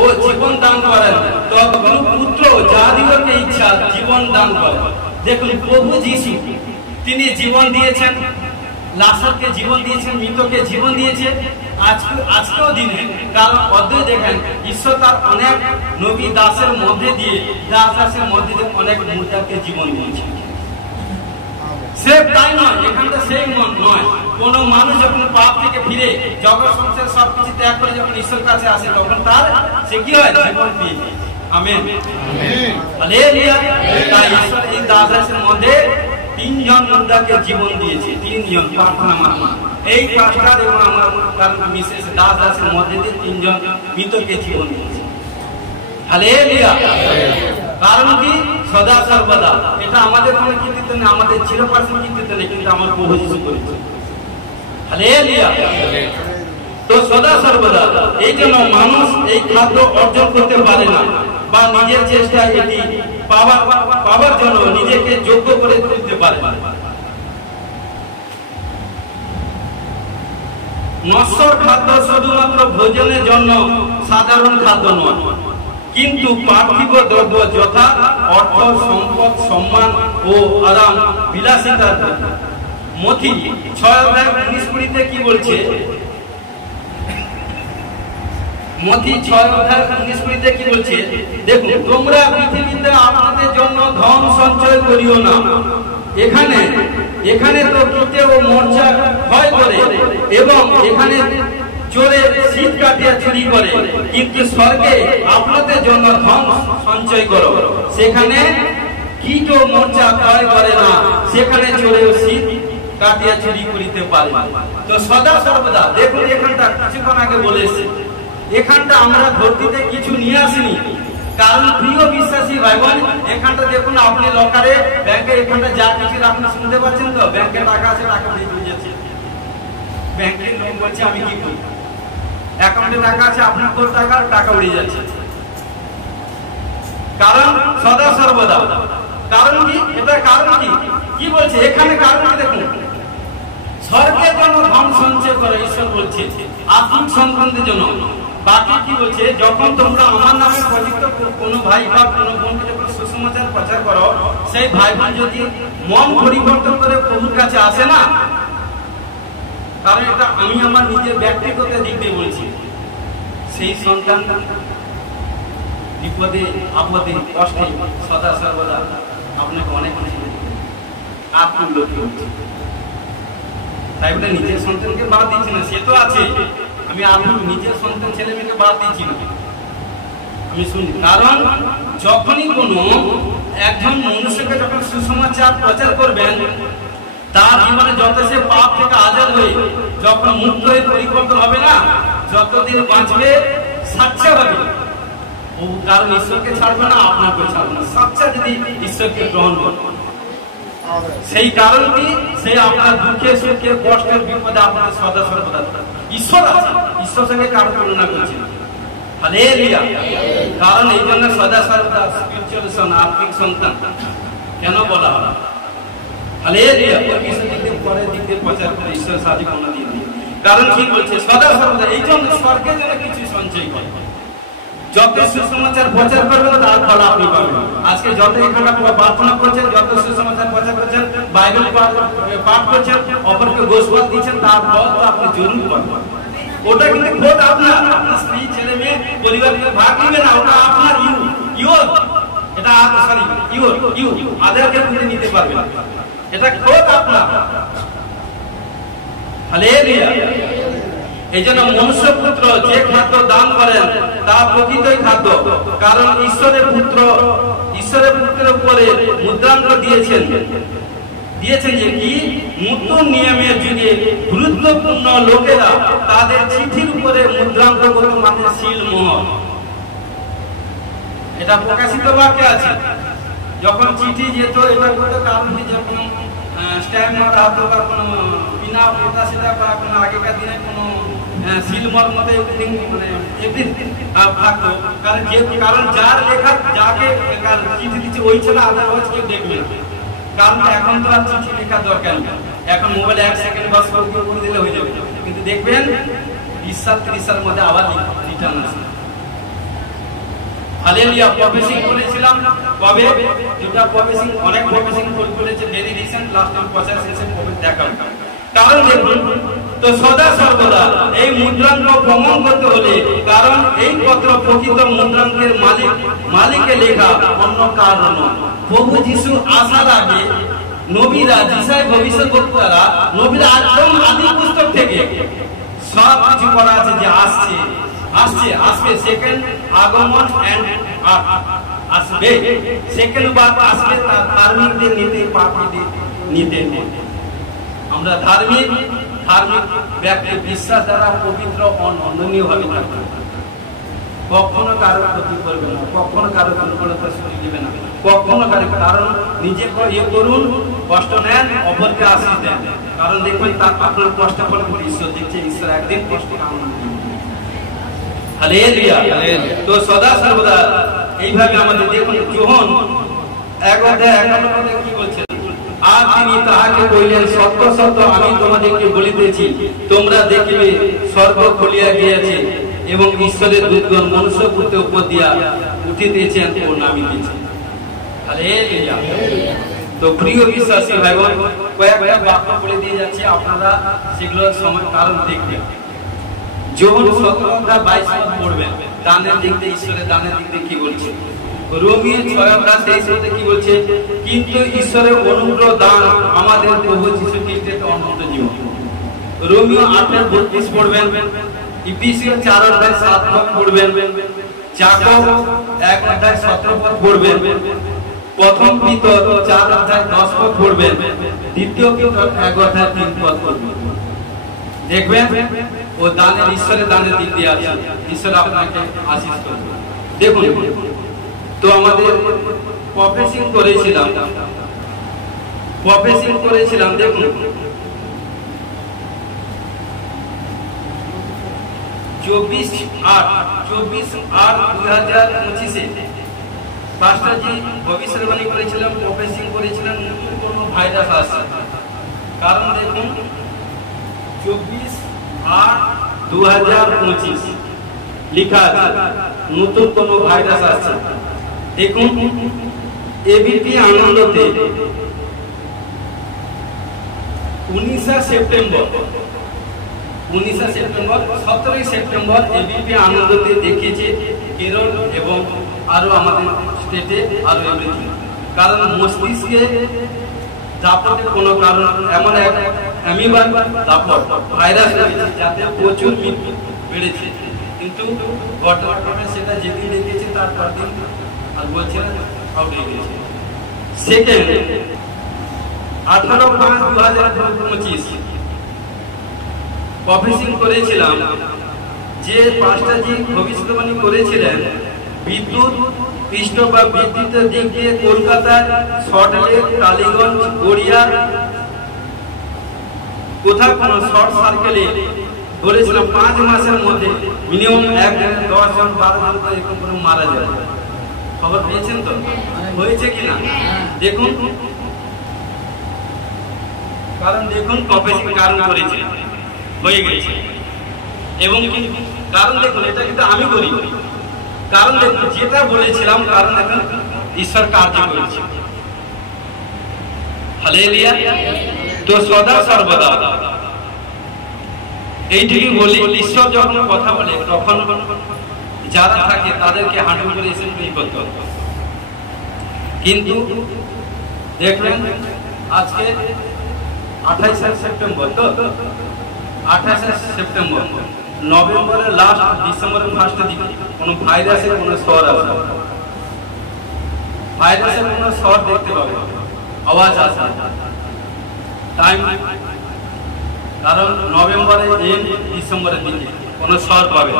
ও জীবন দান করেন, তখন পুত্র যাদিগকে ইচ্ছা জীবন দান করেন। দেখুন প্রভু যিশু তিনি জীবন দিয়েছেন, লাজরকে জীবন দিয়েছেন, মৃতকে জীবন দিয়েছে। আজকেও দিনে কারণ অধ্যায় দেখেন ঈশ্বর তার অনেক নবী দাসের মধ্যে দিয়ে অনেক মুর্দাকে জীবন দিয়েছে। সে তাই নয়, এখানটা সেই নয়। কোন মানুষ যখন পাপ থেকে ফিরে জগৎ সংসার সবকিছু ত্যাগ করে যখন ঈশ্বর কাছে আসে তখন তার সে কি হয়, জীবন পেয়ে যায়। Amen, hallelujah. তাই ঈশ্বর এই দাসের মধ্যে 3 জন মুর্দাকে জীবন দিয়েছে, 3 জন প্রার্থনা মাধ্যমে। এই পাস্টার এবং আমার কারণ বিশেষ দাসের মধ্যে দিয়ে 3 জন মৃতকে জীবন দিয়েছে। হালেলুয়া। কারণ কি সদা সর্বদা, এটা আমাদের কোনো কৃতিত্ব নেই, আমাদের 0% কৃতিত্ব নেই, কিন্তু আমার প্রভু যিশু করেছে। হালেলুয়া। তো সদা সর্বদা এই জন্য মানুষ এই খাদ্য অর্জন করতে পারে না বা নিজের চেষ্টায় এটি পাওয়ার জন্য নিজেকে যোগ্য করে তুলতে পারে না। নশ্বর খাদ্য শুধুমাত্র ভোজনের জন্য সাধারণ খাদ্য নয়, কিন্তু পার্থিব দ্রব্য যথা অর্থ, সম্পদ, সম্মান ও আরাম বিলাসিতার। মথি 6:19-20 কি বলছে, মথি 6:19-20 কি বলছে, দেখুন তোমরা পৃথিবীতে আপনাদের জন্য ধন সঞ্চয় করিও না, এখানে তো কীটে ও মরচা ক্ষয় করে এবং এখানে চোরে শীত কাটিয়া চুরি করে, কিন্তু স্বর্গে আপনাদের জন্য ধন সঞ্চয় করো, সেখানে কীট ও মরচা ক্ষয় করে না, সেখানে চোরে ও শীত কাটিয়া চুরি করিতে পারে। তো সদা সর্বদা দেখুন এখানটা কিছুক্ষণ আগে বলেছে, এখানটা আমরা ধরতিতে কিছু নিয়ে আসিনি। কারণ প্রিয় বিশ্বাসী ভাই বোন, এখানটা দেখুন আপনি লকারে ব্যাংকে এখানটা যা কিছু আপনি শুনতে পাচ্ছেন তো, ব্যাংকে টাকা আছে, টাকা দিয়ে যাচ্ছে, ব্যাংকের লোক বলছে আমি কি করি, অ্যাকাউন্টে টাকা আছে, আপনার তোর টাকা উড়ে যাচ্ছে। কারণ সদা সর্বদা, কারণ কি এটা, কারণ কি বলছে এখানে, কারণ কি দেখুন, স্বর্গের জন্য ধন সঞ্চয় করে ঈশ্বর বলছে, আত্মিক সন্তানদের জন্য। বাকি কি বলছে, যখন তোমরা আমার নামে পরিচিত কোনো ভাই বা কোনো বোনকে যখন সুসমাচার প্রচার করো, সেই ভাই বোন যদি মন পরিবর্তন করে প্রভুর কাছে আসে না, কারণ এটা আমি আমার নিজের ব্যক্তিগত দিক দিয়ে বলছি, সেই সন্তান বিপদে আপদে কষ্টে সদা সর্বদা আপনাকে অনেক কিছু আত্মোন্নতি হচ্ছে। তাই বলে নিজের সন্তানকে বাদ দিচ্ছি না, সে তো আছে, আমি নিজের সন্তান ছেলে মেয়েকে বাদ দিচ্ছি না, আমি শুনি। কারণ যখনই কোনো একজন মনুষ্যকে যখন সুসমাচার প্রচার করবেন, তার জীবনে যত সে পাপ থেকে আজাদ হয়ে যখন মুক্ত হয়ে পরিবর্তন হবে না, যতদিন বাঁচবে সাচ্চা হবে। কারণ ঈশ্বরকে ছাড়বে না, আপনাকে ছাড়বে না, সাচ্চা যদি ঈশ্বরকে গ্রহণ করবে, সেই কারণ কি সে আপনার দুঃখে সুখে কষ্টের বিপদে আপনার সদা সর্বদা ঈশ্বর আছে, ঈশ্বর সঙ্গে কারো তুলনা করছে না। হালেলুয়া। কারণ এই জন্য সদা সর্বদা স্পিরিচুয়াল সন, আত্মিক সন্তান কেন বলা হয়, হালেলুয়া। পরের দিক দিয়ে প্রচার করে ঈশ্বর সাহায্য কোনো দিয়ে দিই। কারণ কি বলছে, সদা সর্বদা এই জন্য স্বর্গের জন্য কিছু সঞ্চয় করে, যত সুসমাচার প্রচার করবেন তার ফল আপনি পাবেন। আজকে যত এখানে প্রার্থনা করছেন, যত সুসমাচার প্রচার করছেন, বাইবেল পাঠ করছেন, অপরকে গোসল দিচ্ছেন, তার ফল তো আপনি জরুর পাবেন। ওটা কিন্তু খোদ আপনার, আপনার স্ত্রী ছেলে মেয়ে পরিবারকে ভাগ দিবে না, ওটা আপনার ইউর, এটা সরি আদেরকে নিতে পারবেন, এটা খোদ আপনার। হালেলুয়া। এই জন্য মনুষ্য পুত্র যে খাদ্য দান করেন তা প্রকৃতই খাদ্য, কারণ ঈশ্বরের পুত্রের উপরে মুদ্রাঙ্ক দিয়েছেন যে কি নতুন নিয়মের যুগে গুরুত্বপূর্ণ লোকেরা তাদের চিঠির উপরে মুদ্রাঙ্ক করতে মানে সিল মোহর। এটা প্রকাশিত বাক্যে আছে। যখন চিঠি যেত এটা করতে কারণ যখন স্ট্যাম্প মারা হতো বা কোনো বিনা এটা সেটা বা কোনো আগেকার দিনে কোনো সিলমর মতো থাকতো, কারণ যার লেখা যাকে চিঠি দিচ্ছে ওই ছিল, আদারওয়াইজ কেউ দেখবে না। কারণ এখন তো আর চিঠি লেখার দরকার নেই, এখন মোবাইলে 1 সেকেন্ড বা করে দিলে হয়ে যাবে। কিন্তু দেখবেন 20-30 সালের মধ্যে আবার রিটার্ন আসে। হালেলুয়া। প্রফেসিং করেছিলাম কবে? যেটা প্রফেসিং অনেক প্রফেসিং করেছে very recent, last time process শেষে প্রফেস দেখাল। কারণ দেখুন তো সদা সর্বদা এই মুদ্রাঙ্ক প্রমাণ করতে হলে, কারণ এই পত্র প্রকৃত মুদ্রাঙ্কের মালিকের লেখা, অন্য কারণ নয়। প্রভু যিশু আসার আগে নবীরা, যিশায় ভবিষ্যদ্বক্তারা, নবীরা একদম আদি পুস্তক থেকে সব কিছু করা আছে যে আসবে সেকেন্ড আগমন এন্ড আসবে, সেকেন্ড বার আসবে। তার ধার্মিকদের নিতে, পাপীদের নিতে। আমরা ধার্মিক ব্যক্তি বিশ্বাস দ্বারা পবিত্র অনন্যনীয় ভাবে থাকবে, কখনো কারো ক্ষতি করবে না, কখনো কারো দুর্বলতা শুনে দিবে না, কখনো কারণ নিজে করুন, কষ্ট নেন, অপরকে আশীষ দেন। কারণ দেখবেন তার আপনার কষ্ট ফল ঈশ্বর দিচ্ছে, ঈশ্বর একদিন কষ্ট কামনা করবে। হালেলুয়া। তো সদা সর্বদা এইভাবে আমাদের দেখুন যোহন 1:51 কি বলছে? আর তিনি তাহাকে কইলেন, সত্য সত্য আমি তোমাদেরকে বলিতেছি, তোমরা দেখিবে স্বর্গ খুলিয়া গিয়াছে এবং ঈশ্বরের দূতগণ মনুষ্য পুত্রের উপর দিয়া উঠিতেছেন ও নামিতেছেন। হালেলুয়া। তো প্রিয় বিশ্বাসী ভাই বোন, কয়েকটা বাক্য বলে দিয়ে যাচ্ছে, আপনারা সেগুলো সময় কারণ দেখবেন। যোহন 17:22 পড়বেন, দানের দিক দিয়ে, ঈশ্বরের দানের দিক দিয়ে কি বলছে। রোমিও 6:23 কি বলছে? কিন্তু ঈশ্বরের অনুগ্রহ দান আমাদের প্রভু যীশু খ্রিস্টের অনন্ত জীবন। রোমিও 8:32 পড়বেন, ইফিসীয় 4:7 পড়বেন, যাকব 1:17 পড়বেন, প্রথম পিতর 4:10 পড়বেন, দ্বিতীয় পিতর 1:3 পড়বেন। দেখবেন ও দানের, ঈশ্বরের দানের দিক দিয়ে আছে। ঈশ্বর আপনাকে আশীষ করবে। দেখুন তো আমাদের প্রফেসিং করেছিলাম, দেখুন 24/8/2025 পাস্টারজি ভবিষ্যৎবাণী করেছিলাম, প্রফেসিং করেছিলেন নতুন কোনো ভাইরাস আসছে। কারণ দেখুন 24/8/2025 লিখা আছে নতুন কোন ভাইরাস আসছে। দেখুন এবিপি আনন্দতে 19 সেপ্টেম্বর 17 সেপ্টেম্বর এবিপি আনন্দতে দেখিয়েছে কেরল এবং আরো আমাদের স্টেটে আরো এভরিথিং। কারণ মস্তিষ্কে দাপটের কোনো কারণ এমন এক অ্যামিবার দাপট ভাইরাস রয়েছে যাতে প্রচুর মৃত্যু বেড়েছে, কিন্তু বর্তমানে সেটা যেদিন দেখিয়েছে তারপর দিন আর বলছে না আউট হয়ে গেছে। সেকেন্ড 18/5/2025 প্রফেসিং করেছিলাম যে পাস্টারজি ভবিষ্যৎবাণী করেছিলেন বিদ্যুৎ পৃষ্ঠ বা বিদ্যুতের দিক দিয়ে কলকাতার সল্টলেক, টালিগঞ্জ, গড়িয়া কোথাও কোনো শর্ট সার্কেলে বলেছিলাম 5 মাসের মধ্যে মিনিমাম 10-12 জন এরকম করে মারা যায়। খবর পেয়েছেন তো? হয়েছে কিনা দেখুন। কারণ দেখুন প্রফেসিং কারণ করেছে, হয়ে গেছে। এবং কারণ দেখুন এটা কিন্তু আমি করি, কারণ দেখুন যেটা বলেছিলাম, কারণ এখন ঈশ্বর কার্য করেছে। হালেলুয়া। তো সদা সর্বদা এইটুকু বলি, ঈশ্বর যখন কথা বলে তখন যারা থাকে তাদেরকে হাঁটু করে এসেম্বলি করতে হবে। কিন্তু দেখলেন আজকে 28 সেপ্টেম্বর, তো 28 সেপ্টেম্বর, নভেম্বরের লাস্ট, ডিসেম্বরের ফার্স্টের দিকে কোনো ভাইরাসের কোনো স্বর আসে, ভাইরাসের কোনো স্বর দেখতে পাবে, আওয়াজ আসে টাইম, কারণ নভেম্বরে এন্ড, ডিসেম্বরের দিকে কোনো স্বর পাবে।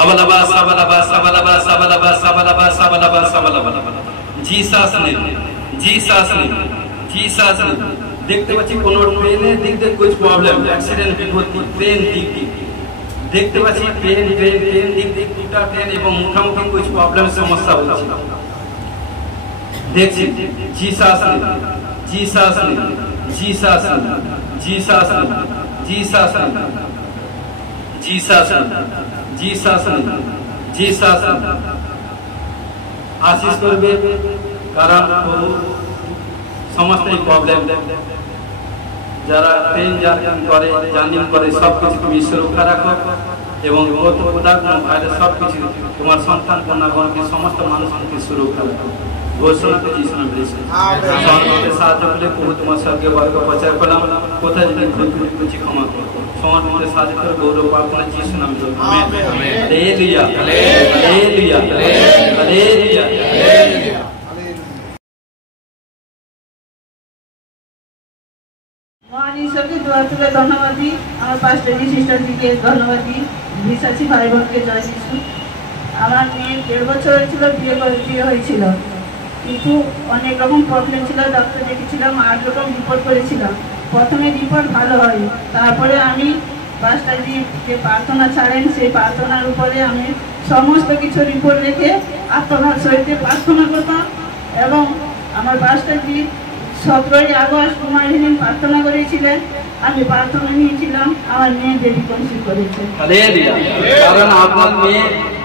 আবালাবা সাবালাবা সাবালাবা সাবালাবা সাবালাবা সাবালাবা সাবালাবা, Jesus name, Jesus name, Jesus name. দেখতে পাচ্ছি কোনো ট্রেনের দিক দিয়ে कुछ প্রবলেম, অ্যাক্সিডেন্ট বিপত্তি, ট্রেন দিক দিয়ে দেখতে পাচ্ছি, ট্রেন দিক দিয়ে দুটা ট্রেন এবং মুখামুখি कुछ প্রবলেম সমস্যা হচ্ছে দেখছি। Jesus name, Jesus name, Jesus name, Jesus name, Jesus name, Jesus name, Jesus name, Jesus name. আশিস করবে, কারণ সমস্ত প্রবলেম যারা ট্রেন জার্নি করে সব কিছু তুমি সুরক্ষা রাখো এবং ভাইরাস সব কিছু তোমার সন্তান কন্যাগণকে সমস্ত মানুষকে সুরক্ষা রাখো। ঘোষণা করছি সাহায্য করলে প্রভু তোমার স্বর্গীয় বর্গ প্রচার করলাম, কোথায় যদি ভুল করছি ক্ষমা করো, সমাজ মধ্যে সাহায্য করে গৌরব প্রার্থনা যিশু নামে। হালেলুয়া, হালেলুয়া, হালেলুয়া। মহান ঈশ্বরকে দোয়া তুলে ধন্যবাদ দিই, আমার পাঁচটা সিস্টারদিকে ধন্যবাদ দিই, বিশ্বাসী ভাই বোনকে জয় যিশু। আমার মেয়ে 1.5 বছর হয়েছিল, বিয়ে হয়েছিল, কিন্তু অনেক রকম প্রবলেম ছিল, ডাক্তার দেখেছিলাম, 8 রকম রিপোর্ট করেছিলাম। প্রথমে রিপোর্ট ভালো হয়, তারপরে আমি পাঁচটাজি যে প্রার্থনা ছাড়েন সেই প্রার্থনার উপরে আমি সমস্ত কিছু রিপোর্ট রেখে আত্মনার সহিত প্রার্থনা করতাম এবং আমার পাঁচটাজি 17 আগস্ট কুমারহীন প্রার্থনা করেছিলেন, আমি প্রার্থনা নিয়েছিলাম, আমার মেয়ে বেবি কনসিভ করেছে। কারণ আপনার মেয়ে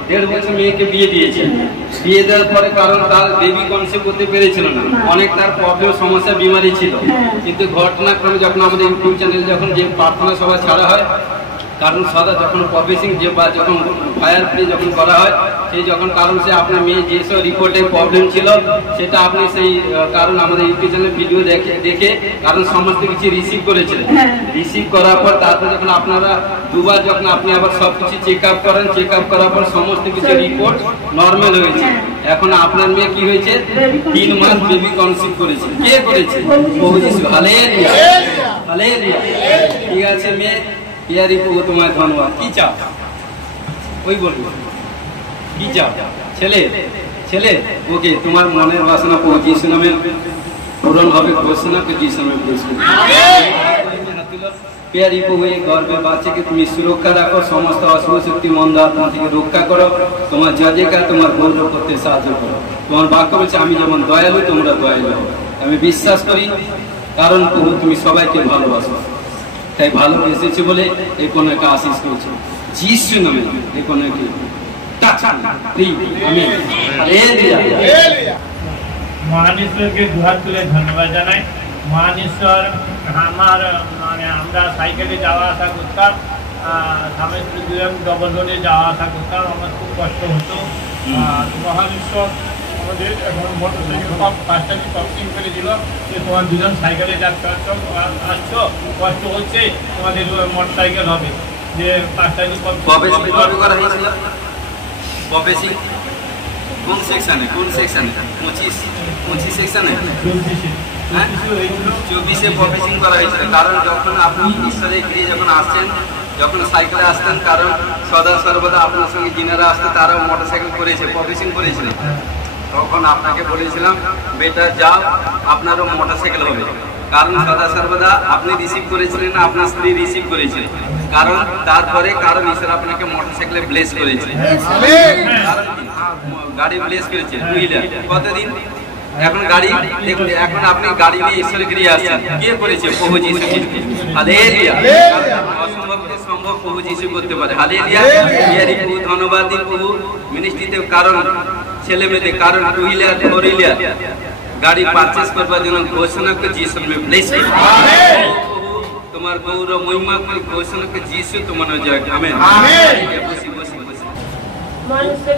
1.5 বছর মেয়েকে বিয়ে দিয়েছে, বিয়ে দেওয়ার পরে কারণ তার বেবি কনসিভ করতে পেরেছিল না, অনেক তার প্রবলেম সমস্যা বিমারি ছিল, কিন্তু ঘটনাক্রমে যখন আমাদের ইউটিউব চ্যানেল যখন যে প্রার্থনা সভা ছাড়া হয়, কারণ সদা যখন প্রবেশিং যে বা যখন ফায়ার প্লে যখন করা হয় সেই যখন কারণ সে আপনার মেয়ে যেসব রিপোর্টে প্রবলেম ছিল সেটা আপনি সেই কারণ আমাদের ইউটিউব চ্যানেল ভিডিও দেখে কারণ সমস্ত কিছু রিসিভ করেছিলেন, রিসিভ করার পর তারপর যখন আপনারা দুবার যখন আপনি আবার সব কিছু চেক আপ করেন, চেক আপ করার পর সমস্ত কিছু রিপোর্ট নর্মাল হয়েছে। এখন আপনার মেয়ে কি হয়েছে, 3 মাস বেবি কনসিভ করেছে। কে করেছে? প্রভু যিশু। Hallelujah, hallelujah. ঠিক আছে মেয়ে, ইয়ারি প্রভু তোমায় ধন্যবাদ। কি চাও ওই বলবো, কি চাও? ছেলে, ছেলে, ওকে তোমার মনের বাসনা প্রভু যিশু নামে পূরণ হবে। ঘোষণা করে যিশু নামে প্রেস করি। প্যারি প্রভু এই গর্ভের বাচ্চাকে তুমি সুরক্ষা রাখো, সমস্ত অশুভ শক্তি মন্দ আত্মা থেকে রক্ষা করো, তোমার জজেকা তোমার গৌরব করতে সাহায্য করো। তোমার বাক্য বলছে আমি যেমন দয়ালু তোমরা দয়ালু। আমি বিশ্বাস করি কারণ প্রভু তুমি সবাইকে ভালোবাসো, তাই ভালোবেসেছে বলে এই কন্যাকে আশীষ করছে যিশু নামে। এই কন্যাকে মহান ঈশ্বরকে দুহাত তুলে ধন্যবাদ জানাই। মহান ঈশ্বর, আমার মানে আমরা সাইকেলে যাওয়া আসা করতাম, স্বামী স্ত্রী দুজন ডবল রোডে যাওয়া আসা করতাম, আমার খুব কষ্ট হতো। মহান ঈশ্বর আমাদের এখন মোটরসাইকেল পাঁচটাকে কপিং করে দিল যে তোমার দুজন সাইকেলে আসছো, কষ্ট হচ্ছে, তোমাদের মোটর সাইকেল হবে। যে পাঁচটাকে কোন সেকশনে? কোন সেকশনে? 25 সেকশনে 24-এ প্রবেশিং করা হয়েছিল। কারণ যখন আপনি ঈশ্বরের গৃহে যখন আসছেন, যখন সাইকেলে আসতেন, কারণ সদা সর্বদা আপনার সঙ্গে যিনারা আসতেন তারাও মোটরসাইকেল করেছে, প্রবেশিং করেছিলেন। তখন আপনাকে বলেছিলাম বেটা যাও, আপনারও মোটরসাইকেল হবে। কারণ সদা সর্বদা আপনি রিসিভ করেছিলেন না, আপনার স্ত্রী রিসিভ করেছিলেন। কারণ তারপরে কারণ ঈশ্বর আপনাকে মোটরসাইকেলে ব্লেস করেছে, গাড়ি ব্লেস করেছে। কতদিন এখন গাড়ি দেখুন, এখন আপনি গাড়ি নিয়ে ঈশ্বরের গৃহে আসছেন। কে করেছে? প্রভু যিশু খ্রিস্ট। হালেলুয়া। অসম্ভবকে সম্ভব প্রভু যিশু করতে পারে। হালেলুয়া। ইয়ারি প্রভু ধন্যবাদ দিন প্রভু মিনিস্ট্রিতে, কারণ ছেলে মেয়েদের কারণ 2 হুইলার 4 হুইলার গাড়ি পারচেজ করবার জন্য ঘোষণা করে যিশু নামে ব্লেস করুন। তোমার গৌরব মহিমা করে ঘোষণা করে যিশু তোমার জয়। আমেন। বসি বসি বসি। মানুষকে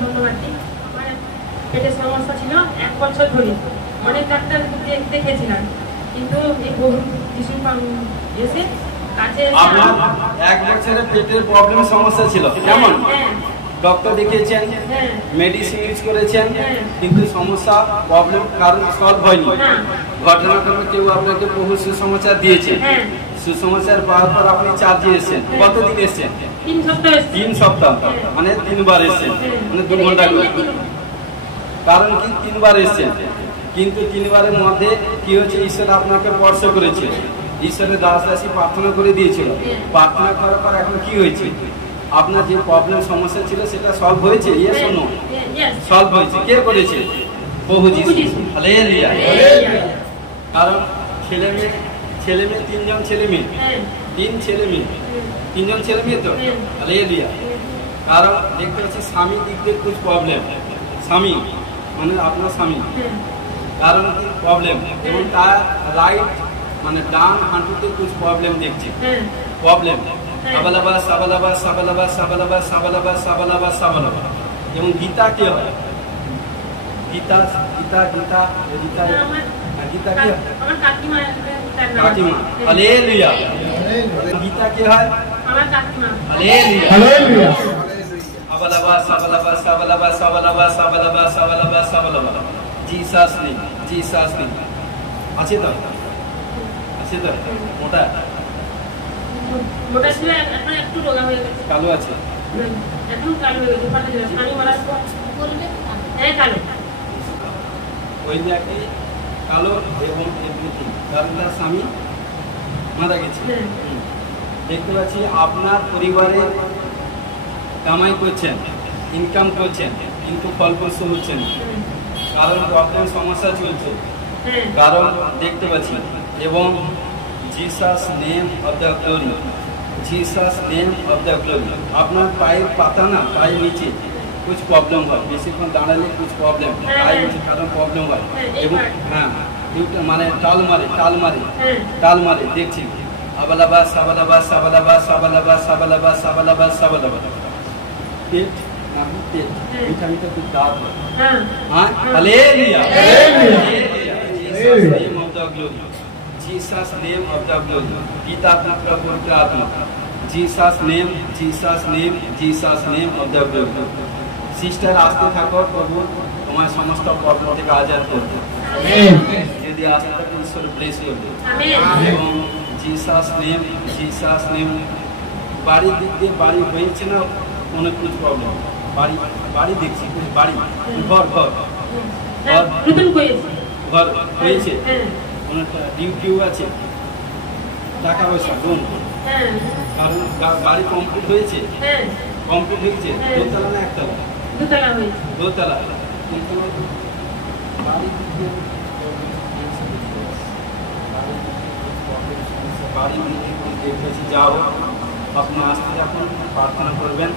ধন্যবাদ দিই। পেটের সমস্যা ছিল 1 বছর ধরে, অনেক ডাক্তার দেখেছিলাম, কিন্তু এই যিশু এসে কাছে আপনার 1 বছরের পেটের প্রবলেম সমস্যা ছিল, কেমন? ডক্টর দেখিয়েছেন, মেডিসিন ইউজ করেছেন, কিন্তু সমস্যা প্রবলেম কারণ সলভ হয়নি। ঘটনাক্রমে কেউ আপনাকে বহু সুসমাচার দিয়েছে, সুসমাচার পাওয়ার পর আপনি চার্জে এসেছেন। কতদিন এসেছেন? 3 সপ্তাহ, মানে 3 বার এসেছেন, মানে 2 ঘন্টা করে। কারণ কি 3 বার এসেছেন, কিন্তু 3 বারের মধ্যে কি হচ্ছে, ঈশ্বর আপনাকে স্পর্শ করেছে, ঈশ্বরের দাস দাসী প্রার্থনা করে দিয়েছিল। প্রার্থনা করার পর এখন কি হয়েছে, আপনার যে প্রবলেম সমস্যা ছিল সেটা সলভ হয়েছে। Yes or no? সলভ হয়েছে। কে করেছে? প্রভু যিশু। হালেলুয়া। কারণ ছেলে মেয়ে 3 জন ছেলে মেয়ে, 3 ছেলে মেয়ে, 3 জন ছেলে মেয়ে তো। হালেলুয়া। কারণ দেখতে পাচ্ছি স্বামী দিক দিয়ে কিছু প্রবলেম, স্বামী মানে আপনার স্বামী, কারণ কি প্রবলেম, এবং তার রাইট মানে ডান হাঁটুতে কিছু প্রবলেম দেখছি, প্রবলেম। সাবালাবা সাবালাবা সাবালাবা সাবালাবা সাবালাবা সাবালাবা সাবালাবা। এবং গীতা কি হয়? গীতা গীতা গীতা গীতা গীতা কি হয়? আমার কাকিমা। কাকিমা। হালেলুয়া। গীতা কি হয়? আমার কাকিমা। হালেলুয়া। হালেলুয়া। সাবালাবা সাবালাবা সাবালাবা সাবালাবা সাবালাবা সাবালাবা সাবালাবা। Jesus name, Jesus name. আছে তো? আছে তো? মোটা মোটা ছিল, এখন একটু রোগা হয়ে গেছে। কালো আছে? এখন কালো হয়ে গেছে, পাটা ছিল পানি মারার পর কালো। ওই নাকি কালো এবং এভরিথিং, কারণ তার স্বামী মারা গেছে। দেখতে পাচ্ছি আপনার পরিবারে কামাই করছেন, ইনকাম করছেন, কিন্তু ফলপ্রসূ হচ্ছেন, কারণ প্রবলেম সমস্যা চলছে। কারণ দেখতে পাচ্ছি, এবং Jesus name of the glory, Jesus name of the glory. আপনার পায়ের পাতা না, পায়ের নিচে कुछ प्रॉब्लम হয়, বেশিক্ষণ দাঁড়ালে कुछ प्रॉब्लम পায়ের নিচে কারণ প্রবলেম হয়। এবং মানে টাল মারে দেখছি। আবালাবা সাবালাবা সাবালাবা সাবালাবা সাবালাবা সাবালাবা সাবালাবা। পেট মানে পেট মিঠা মিঠা খুব দাঁত হয়। Hallelujah. Jesus name of the glory, Jesus name of the glory. পিতা পুত্র পবিত্র আত্মা। Jesus name, Jesus name, Jesus name of the glory. Sister আসতে থাকো, প্রভু তোমার সমস্ত প্রবলেম থেকে আজাদ করবে। যদি আসতে থাকো ঈশ্বর ব্লেস করবে। এবং জিসাস নেম। বাড়ির দিক দিয়ে বাড়ি হয়েছে না অনেক কিছু প্রবলেম, বাড়ি দেখছি, বাড়ি ঘর হয়েছে, অনেকটা ডিউ আছে, টাকা পয়সা লোন, কারণ বাড়ি কমপ্লিট হয়েছে, দোতলা না একতলা? দোতলা। কিন্তু বাড়ি দেখেছি, যাও আপনি আসতে যখন প্রার্থনা করবেন,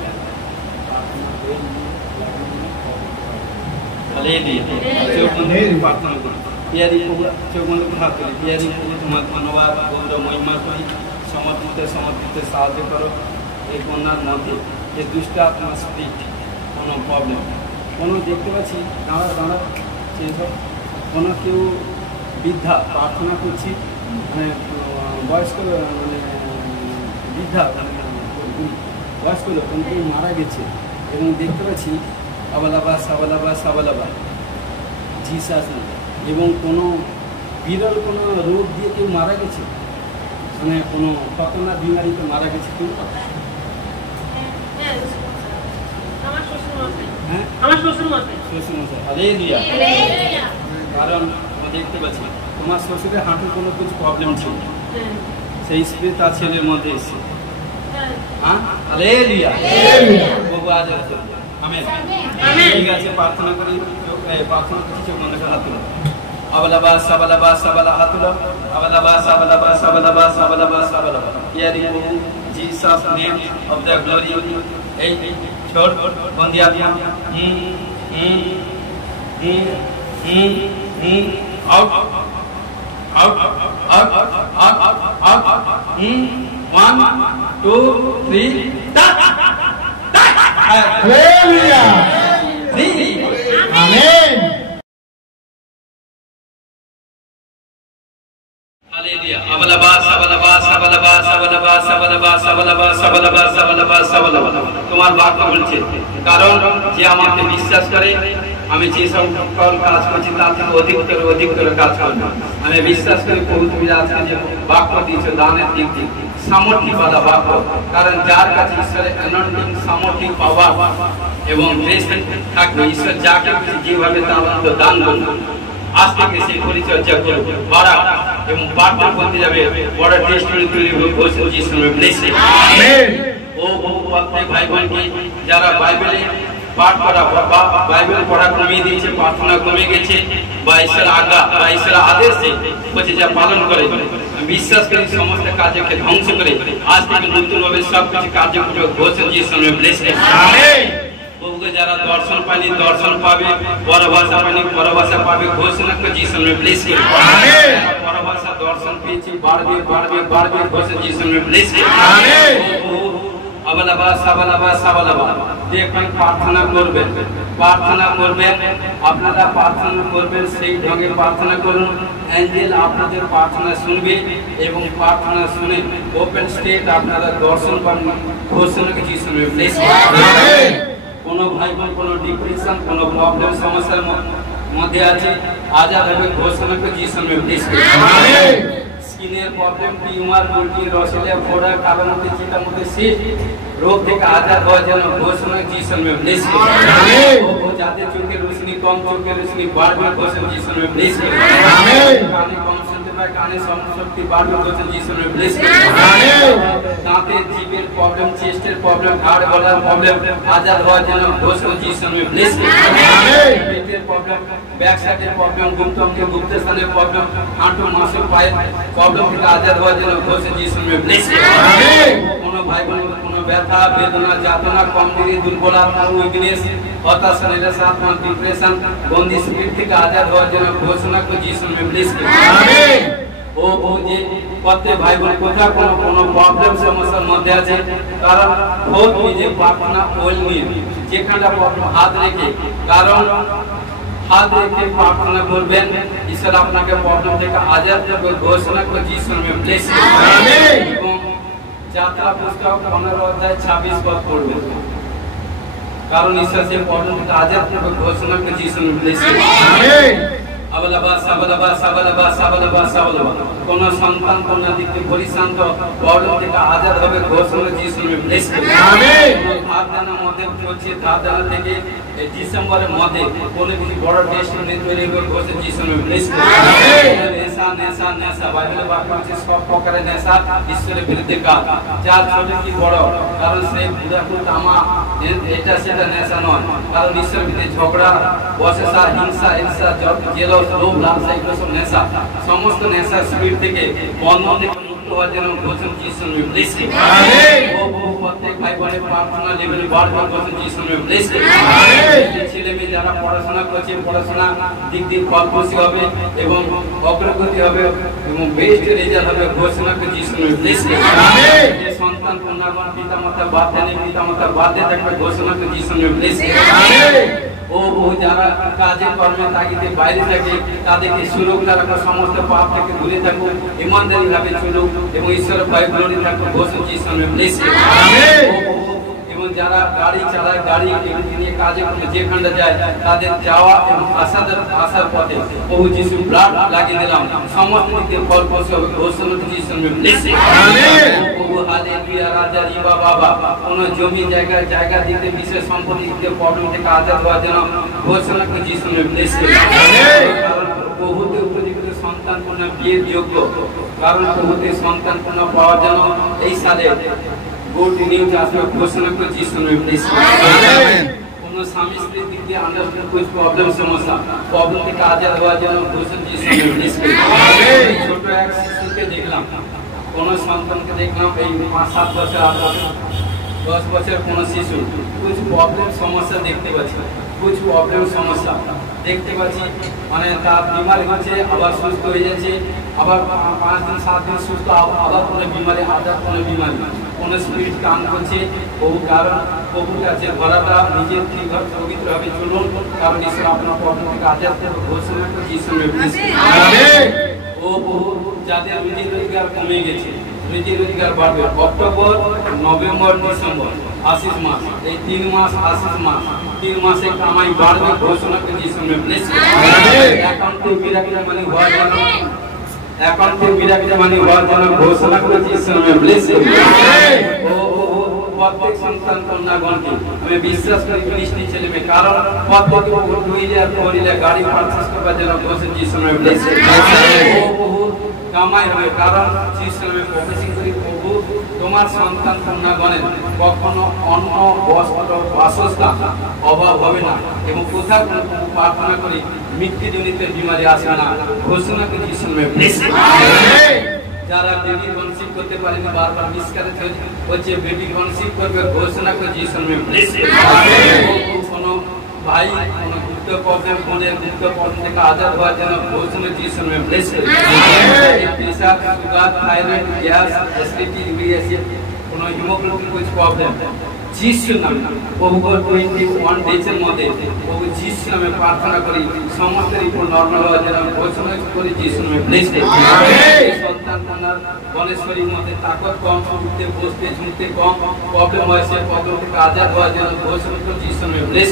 প্রার্থনা করুন। পিয়ারি প্রভু, চোখ বন্ধ করে হাত করি। পিয়ারি প্রভু, তোমার ধন্যবাদ, গৌরব মহিমা করি। সমর্পিতে সাহায্য করো এই কন্যার মধ্যে, এই দুষ্ট আত্মার স্পিরিট কোনো প্রবলেম, কোনো দেখতে পাচ্ছি দাঁড়া সেইসব কোনো কেউ বৃদ্ধা প্রার্থনা করছি, মানে বয়স্ক, মানে বৃদ্ধা, বয়স্ক লোক কোনো কেউ মারা গেছে, এবং দেখতে পাচ্ছি আবালাবা সাবালাবা জিসাস, এবং কোনো বিরল কোনো রোগ দিয়ে কেউ মারা গেছে, মানে কোনো খতরনাক বিমারিতে মারা গেছে কেউ? আমার শ্বশুরমশাই। হালেলুয়া। কারণ দেখতে পাচ্ছি তোমার শ্বশুরের হাঁটুর কোনো কিছু প্রবলেম ছিল, সেই স্পিরিট তার ছেলের মধ্যে এসেছে। হালেলুয়া। প্রভু আজাদ করবে। আমেন। ঠিক আছে, প্রার্থনা করি, চোখ বন্ধ করে হাত তুলো। আবালাবা সাবালাবা সাবালা হাত তুলো। আবালাবা সাবালাবা সাবালাবা সাবালাবা সাবালাবা। পিয়ারি প্রভু, Jesus name of the glory. এই छोड़ बंदी आत्मा out out out out 1 2 3 hallelujah. आमीन। हालेलुया। अबलबा सबलबा सबलबा सबलबा সাবালাবা সাবালাবা সাবালাবা তোমার বাক্য বলছে কারণ যে আমাকে বিশ্বাস করে আমি যে সকল কাজ করছি তার থেকে অধিকতর কাজ করবো। আমি বিশ্বাস করি প্রভু তুমি আজকে যে বাক্য দিয়েছো দানের দিক দিয়ে সামর্থ্যবাদা বাক্য, কারণ যার কাছে ঈশ্বরের অ্যানয়েন্টিং সামর্থ্য পাওয়া এবং ব্লেসিং থাকবে, ঈশ্বর যাকে যেভাবে তার মতো দান করবে আজ থেকে সেই পরিচর্যা করবে বাড়া এবং বার্তা করতে যাবে বড় টেস্টরি তৈরি হবে যিশুর ব্লেসিং। আমেন। ও প্রত্যেক ভাই বোনকে যারা বাইবেলে পাঠ করা বা বাইবেল পড়া কমিয়ে দিয়েছে, প্রার্থনা কমে গেছে বা ঈশ্বর আজ্ঞা বা ঈশ্বর আদেশে বলছে যা পালন করে বিশ্বাস করি সমস্ত কাজকে ধ্বংস করে আজ থেকে নতুন ভাবে সবকিছু কার্য করবে ঘোষণা যিশুর ব্লেসিং। আমেন। প্রভুকে যারা দর্শন পায়নি দর্শন পাবে, পরভাষা পায়নি পরভাষা পাবে, ঘোষণা করে যিশুর ব্লেসিং। আমেন। পরভাষা দর্শন পেয়েছি বাড়বে বাড়বে বাড়বে, ঘোষণা যিশুর ব্লেসিং। আমেন। আবালাবা সাবালাবা সাবালাবা দেখবেন প্রার্থনা করবেন আপনারা প্রার্থনা করবেন সেই ঢঙে প্রার্থনা করুন। অ্যাঞ্জেল আপনাদের প্রার্থনা শুনবে এবং প্রার্থনা শুনে ওপেন স্টেট আপনারা দর্শন পাবেন ঘোষণা কি যিশুর ব্লেসিং। আমেন। কোন ভাই বোন কোন ডিপ্রেশন কোন প্রবলেম সমস্যার মধ্যে আছে আজাদ হবে ঘোষণা কি যিশুর ব্লেসিং। আমেন। স্কিনের প্রবলেম টিউমার উল্টি রসলিয়া ফোড়া কালো মধ্যে চিটা মধ্যে সেই রোগ থেকে আজাদ হওয়া যেন ঘোষণা যিশুর ব্লেসিং। আমেন। ও যাদের চোখের রোশনি কম চোখের রোশনি বাড়বে ঘোষণা যিশুর ব্লেসিং। আমেন। কানে কম শুনতে পায় কানে শক্তি বাড়বে ঘোষণা যিশুর ব্লেসিং। আমেন। দাঁতের জিভের প্রবলেম চেস্টের প্রবলেম হাড় গলার প্রবলেম আজাদ হওয়া যেন ঘোষণা যিশুর ব্লেসিং। আমেন। পেটের প্রবলেম ব্যাক সাইডের প্রবলেম গুপ্ত অঙ্গে গুপ্ত স্থানের প্রবলেম হাঁটু মাসল পায়ের প্রবলেম থেকে আজাদ হওয়া যেন ঘোষণা যিশুর ব্লেসিং। আমেন। কোন ভাই বোন কোন ব্যথা বেদনা যাতনা কমজোরি দুর্বলতা উইকনেস হতাশা নিরাশা ডিপ্রেশন বন্দি স্পিরিট থেকে আজাদ হওয়া যেন ঘোষণা করে যিশুর ব্লেসিং। আমেন। ও যে প্রত্যেক ভাই বোন কোথাও কোনো প্রবলেম সমস্যার মধ্যে আছে কারণ খোদ নিজে প্রার্থনা ওল নিয়ে যেখানটা হাত রেখে কারণ হাত রেখে প্রার্থনা করবেন ঈশ্বর আপনাকে প্রবলেম থেকে আজাদ করবে ঘোষণা করে যিশুর ব্লেসিং। আমেন। এবং যাত্রা পুস্তক 15 অধ্যায় 26 পদ পড়বেন কারণ ঈশ্বর সেই প্রবলেম থেকে আজাদ করবে ঘোষণা করে যিশুর ব্লেসিং। আমেন। আবালাবা সাবালাবা সাবালাবা সাবালাবা সাবালাবা কোন সন্তান কোন দিকে পরিশান্ত প্রবলেম থেকে আজাদ হবে ঘোষণা যিশুর ব্লেসিং। আমেন। ধারদানা মধ্যে চলছে ধারদানা থেকে ডিসেম্বরের মধ্যে কোন কিছু বড় টেস্ট তৈরি হবে ঘোষণা যিশুর ব্লেসিং। আমেন। নেশা নেশা নেশা বাইবেলে বাক্য আছে সব প্রকারের নেশা ঈশ্বরের বিরুদ্ধে কাজ যার ছোট কি বড় কারণ সেই বুড়াকুল তামা এটা সেটা নেশা নয় কারণ ঈশ্বরের বিরুদ্ধে ঝগড়া বসেসা হিংসা ঈর্ষা জেলাস লোভ লালসা এগুলো সব নেশা সমস্ত নেশা স্পিরিট থেকে বন্ধন থেকে মুক্ত হওয়ার জন্য ঘোষণা যিশুর ব্লেসিং। আমেন। ও প্রত্যেক ভাই বোনের প্রার্থনা জীবনে বাড়বে ঘোষণা যিশুর ব্লেসিং। আমেন। ছেলে মেয়ে যারা পড়াশোনা করছে পড়াশোনা দিক দিক ফলপ্রসূ হবে এবং অগ্রগতি হবে এবং বেস্ট রেজাল্ট হবে ঘোষণা করে যিশুর ব্লেসিং। আমেন। যে সন্তান পুনর্বান পিতামাতা বাদ দেন পিতামাতা বাদ দিয়ে থাকবে ঘোষণা করে যিশুর ব্লেসিং। আমেন। ও যারা কাজে কর্মে তাগিদে বাইরে থাকে তাদেরকে সুরক্ষা রাখো সমস্ত পাপ থেকে দূরে থাকো ইমানদারি ভাবে চলুক এবং ঈশ্বরের ভয় গ্লোরি থাকো ঘোষণা যিশুর ব্লেসিং। আমেন। এবং যারা গাড়ি চালায় গাড়ি নিয়ে কাজে করে যেখানে যায় তাদের যাওয়া এবং আসার পথে প্রভু যিশু ব্লাড লাগিয়ে দিলাম সমস্ত দিকে ফলপ্রসূ হবে ঘোষণা যিশুর ব্লেসিং। আমেন। প্রভু হালেলুয়া রাজা রিবা বাবা কোন জমি জায়গা দিতে বিশেষ সম্পত্তি দিতে প্রবলেম থেকে আজাদ হওয়ার জন্য ঘোষণা করে যিশুর ব্লেসিং। আমেন। কারণ প্রভুতে উপযুক্ত সন্তান কোন বিয়ের যোগ্য কারণ প্রভুতে সন্তান কোন পাওয়ার জন্য এই সালে গুড নিউজ আসবে ঘোষণা করে যিশুর ব্লেসিং। আমেন। কোন স্বামী স্ত্রীর দিক দিয়ে আন্ডারস্ট্যান্ড কোন প্রবলেম সমস্যা প্রবলেম থেকে আজাদ হওয়ার জন্য ঘোষণা যিশুর ব্লেসিং। আমেন। ছোট এক শিশুকে দেখলাম কোন সন্তানকে দেখলাম এই 5-7 বছর 8 বছর 10 বছর কোন শিশু কিছু প্রবলেম সমস্যা দেখতে পাচ্ছি কিছু প্রবলেম সমস্যা দেখতে পাচ্ছি মানে তার বিমারি হচ্ছে আবার সুস্থ হয়ে যাচ্ছে আবার 5 দিন 7 দিন সুস্থ আবার কোনো বিমারি আবার কোনো বিমারি কোন স্পিরিট কাম করছে বহু কারণ প্রভুর কাছে ঘোরাটা নিজের ঠিকভাবে পবিত্রভাবে চলুন কারণ ঈশ্বর আপনার প্রবলেম থেকে আজাদ করে ঘোষণা করে যিশুর ব্লেসিং। আমেন। ও বহু যাদের রুজি রোজগার কমে গেছে রুজি রোজগার বাড়বে। অক্টোবর, নভেম্বর, ডিসেম্বর आशीष मास, ये 3 मास आशीष मास, 3 मासे कमाई बाढ़ में घोषणा के जिस में ब्लेस अकाउंट के मिराकल मनी हुआ जाना, अकाउंट के मिराकल मनी हुआ जाना घोषणा के जिस में ब्लेस ओ प्रत्येक संतान कन्यागण की हमें विश्वास करी मिनिस्ट्री चले में कारण प्रत्येक को 2000 गाड़ी परचेस करवा जाना घोषणा जिस में ब्लेस ओ কামাই হবে কারণ যিশুর প্রফেসিং করি প্রভু তোমার সন্তান কন্যাগণের কখনো অন্ন বস্ত্র বাসস্থান অভাব হবে না এবং কোথাও প্রার্থনা করি মৃত্যুজনিত বিমারি আসবে না ঘোষণা করি যিশুর যারা বেবি কনসিভ করতে পারেনি বারবার মিসক্যারেজ হচ্ছে বেবি কনসিভ করবে ঘোষণা করি যিশুর কোনো भाई गुप्त प्रॉब्लम होने गुप्त प्रॉब्लम থেকে आजाद হওয়া যেন ঘোষণা যিশুর में ब्लेस पेशाब sugar thyroid gas acidity urea কোনো হিমোগ্লোবিন कुछ प्रॉब्लम যিশুর নামে প্রভু 21 ডেজের মধ্যে প্রভু যিশুর নামে প্রার্থনা করি সমস্ত রিপোর্ট নরমাল হওয়া যেন ঘোষণা করি যিশুর में ब्लेस সন্তান কন্যার গণেশ্বরীর মধ্যে তাকত কম উঠতে বসতে ঝুঁকতে কম প্রবলেম হয় সে প্রবলেম থেকে আজাদ হওয়া যেন ঘোষণা করি যিশুর में ब्लेस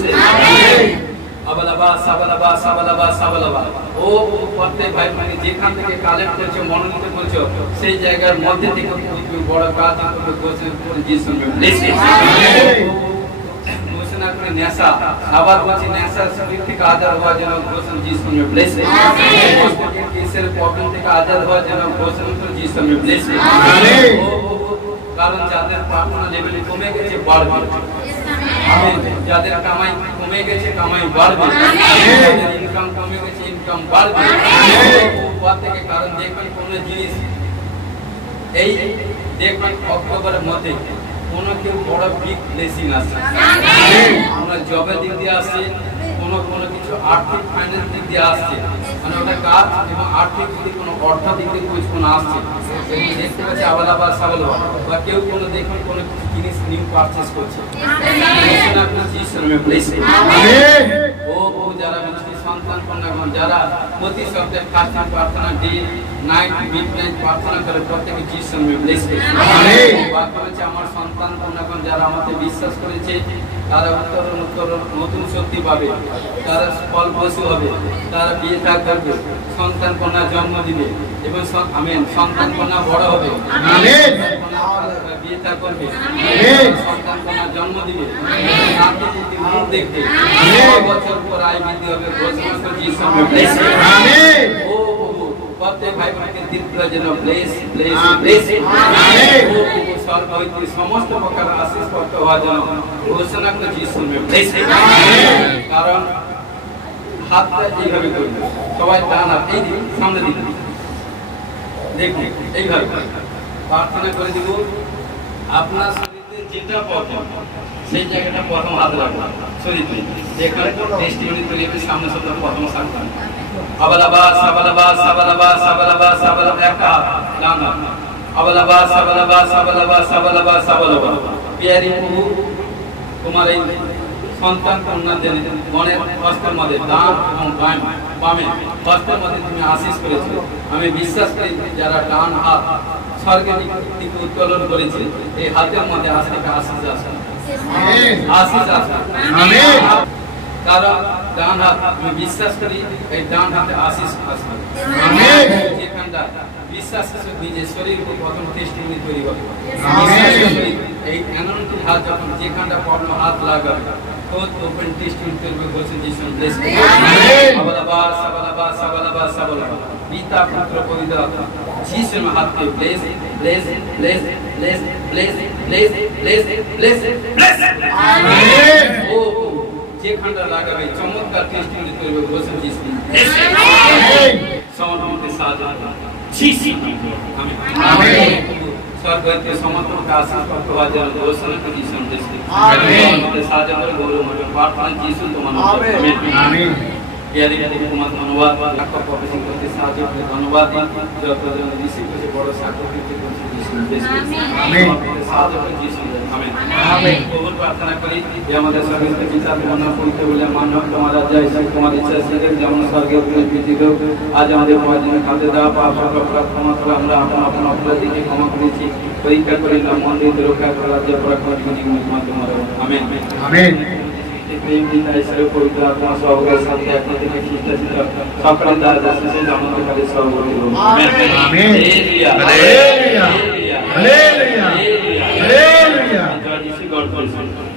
আবালাবা সাবালাবা সাবালাবা সাবালাবা ও প্রত্যেক ভাই মানে যেখান থেকে কালেক্ট করছে মনোনীত করছে সেই জায়গার মধ্যে থেকে বড় কাজ করবে ঘোষণা করে যিশুর में ब्लेस ঘোষণা করে নেশা আবার বলছে নেশা শরীর থেকে আজাদ হওয়া যেন ঘোষণা যিশুর में ब्लेस কেসের প্রবলেম থেকে আজাদ হওয়া যেন ঘোষণা করে যিশুর में ब्लेस কারণ যাদের প্রার্থনা লেভেল কমে গেছে বাড়বে আমেন যাদের কামাই কমে গেছে কামাই বাড়বে যাদের ইনকাম কমে গেছে ইনকাম বাড়বে উপর থেকে কারণ দেখবেন কোন জিনিস এই দেখবেন অক্টোবরের মধ্যে কোন কেউ বড় বিগ ব্লেসিং আসছে আমরা জবের দিক দিয়ে আসছে কোন কিছু আর্থিক ফাইন্যান্স দিক দিয়ে আসছে মানে ওটা কাজ এবং আর্থিক দিক কোনো অর্থ দিক দিয়ে কোনো আসছে দেখতে পাচ্ছি আবালাবা সাবালাবা বা কেউ কোনো দেখুন কোনো কিছু জিনিস নিউ পারচেজ করছে যিশুর में ब्लेस ও যারা মিষ্টি সন্তান কন্যাগণ যারা প্রতি সপ্তাহে ফাস্টিং প্রার্থনা ডে নাইট মিডনাইট প্রার্থনা করে প্রত্যেকে যিশুর में ब्लेस বাক্য হচ্ছে আমার সন্তান কন্যাগণ যারা আমাকে বিশ্বাস করেছে তারা উত্তর নতুন শক্তি পাবে তারা ফল বসু হবে তারা বিয়ে থা করবে সন্তান কন্যা জন্ম দিবে এবং আমেন সন্তান কন্যা বড় হবে আমেন বিয়ে থা করবে আমেন সন্তান কন্যা জন্ম দিবে নাতি পুতি মুখ দেখবে 9 বছর পর আয় বৃদ্ধি হবে ঘোষণা করে যিশুর में ब्लेस আমেন ও প্রত্যেক ভাই বোনকে দীর্ঘ যেন ব্লেস ব্লেস ব্লেস আমেন ও স্বর্গ হইতে সমস্ত প্রকার আশীষ প্রাপ্ত হওয়া যেন ঘোষণা করে যিশুর में ब्लेस আমেন কারণ হাতটা এইভাবে করবে সবাই ডান হাত এই দিকে সামনে দিকে দেখুন এইভাবে প্রার্থনা করে দিব আপনার শরীরে যেটা প্রবলেম সেই জায়গাটা প্রথম হাত রাখবেন শরীরে যেখানে টেস্টিমনি করিয়ে সামনে সব প্রথম সামনে আবালাবা সাবালাবা সাবালাবা সাবালাবা সাবালাবা একটা ডান হাত আবালাবা সাবালাবা সাবালাবা সাবালাবা সাবালাবা প্যারি প্রভু তোমার এই সন্তান কন্যাদের মনের কষ্টের মধ্যে ডান এবং বামে কষ্টের মধ্যে তুমি আশীষ করেছো আমি বিশ্বাস করি যারা ডান হাত স্বর্গের দিকে উত্তোলন করেছে এই হাতের মধ্যে আজ থেকে আশীষ আসে আশীষ আসে কারণ ডান হাত আমি বিশ্বাস করি এই ডান হাতে আশীষ আসবে যেখানটা বিশ্বাস নিজের শরীরকে প্রথম টেস্টিমনি তৈরি হবে এই অ্যানোইন্টিং হাত যখন যেখানটা প্রবলেম হাত লাগাবে তো ওপেন টেস্টিমনি করবে বলছেন যিশুর ব্লেস আবালাবা সাবালাবা সাবালাবা সাবালাবা পিতা পুত্র পবিত্র আত্মা যিশুর হাত কে bless bless bless bless bless bless bless bless bless আমেন ও যেখানটা লাগাবে চমৎকার টেস্টিমনি করবে বলছেন যিশুর ব্লেস আমেন সমানতে সাহায্য যিশুর আমেন আমেন স্বর্গ হইতে সমস্ত আশীষ প্রাপ্ত হওয়া যেন ঘোষণা করে যিশুর ব্লেস আমেন সাহায্য করে গৌরব প্রার্থনা যিশু তোমার নামে আমেন আমেন ইয়ারি তোমার ধন্যবাদ লাখ প্রফেসর করতে সাহায্য করে ধন্যবাদ যতজন রিসিভ করে বড় সাকৃতি করতে আমিন সাহায্য করে আমিন আমিন বহুত প্রার্থনা করি যে আমাদের সর্বস্ব বিচার মনা করতে বলে মানব তোমার জয় শ্রী তোমার ইচ্ছা থেকে যেমন স্বর্গে পৃথিবী হোক আজ আমাদের মহাজন খাতে দেওয়া পাপ ক্ষমা করে আমরা আপন অপরাধীকে ক্ষমা করেছি পরীক্ষা করি না মন্দির রক্ষা করে রাজ্য পরাক্রম তোমার আমিন আমিন প্রেম দিতা ঈশ্বরের পবিত্র আত্মা সহকার সাথে এখন থেকে খ্রিস্ট সকলের দ্বারা যাচ্ছে আমাদের কাছে সহযোগী হোক আমিন আমিন হালেলুয়া হালেলুয়া হালেলুয়া হালেলুয়া জয় যিশু গড ব্লেস ইউ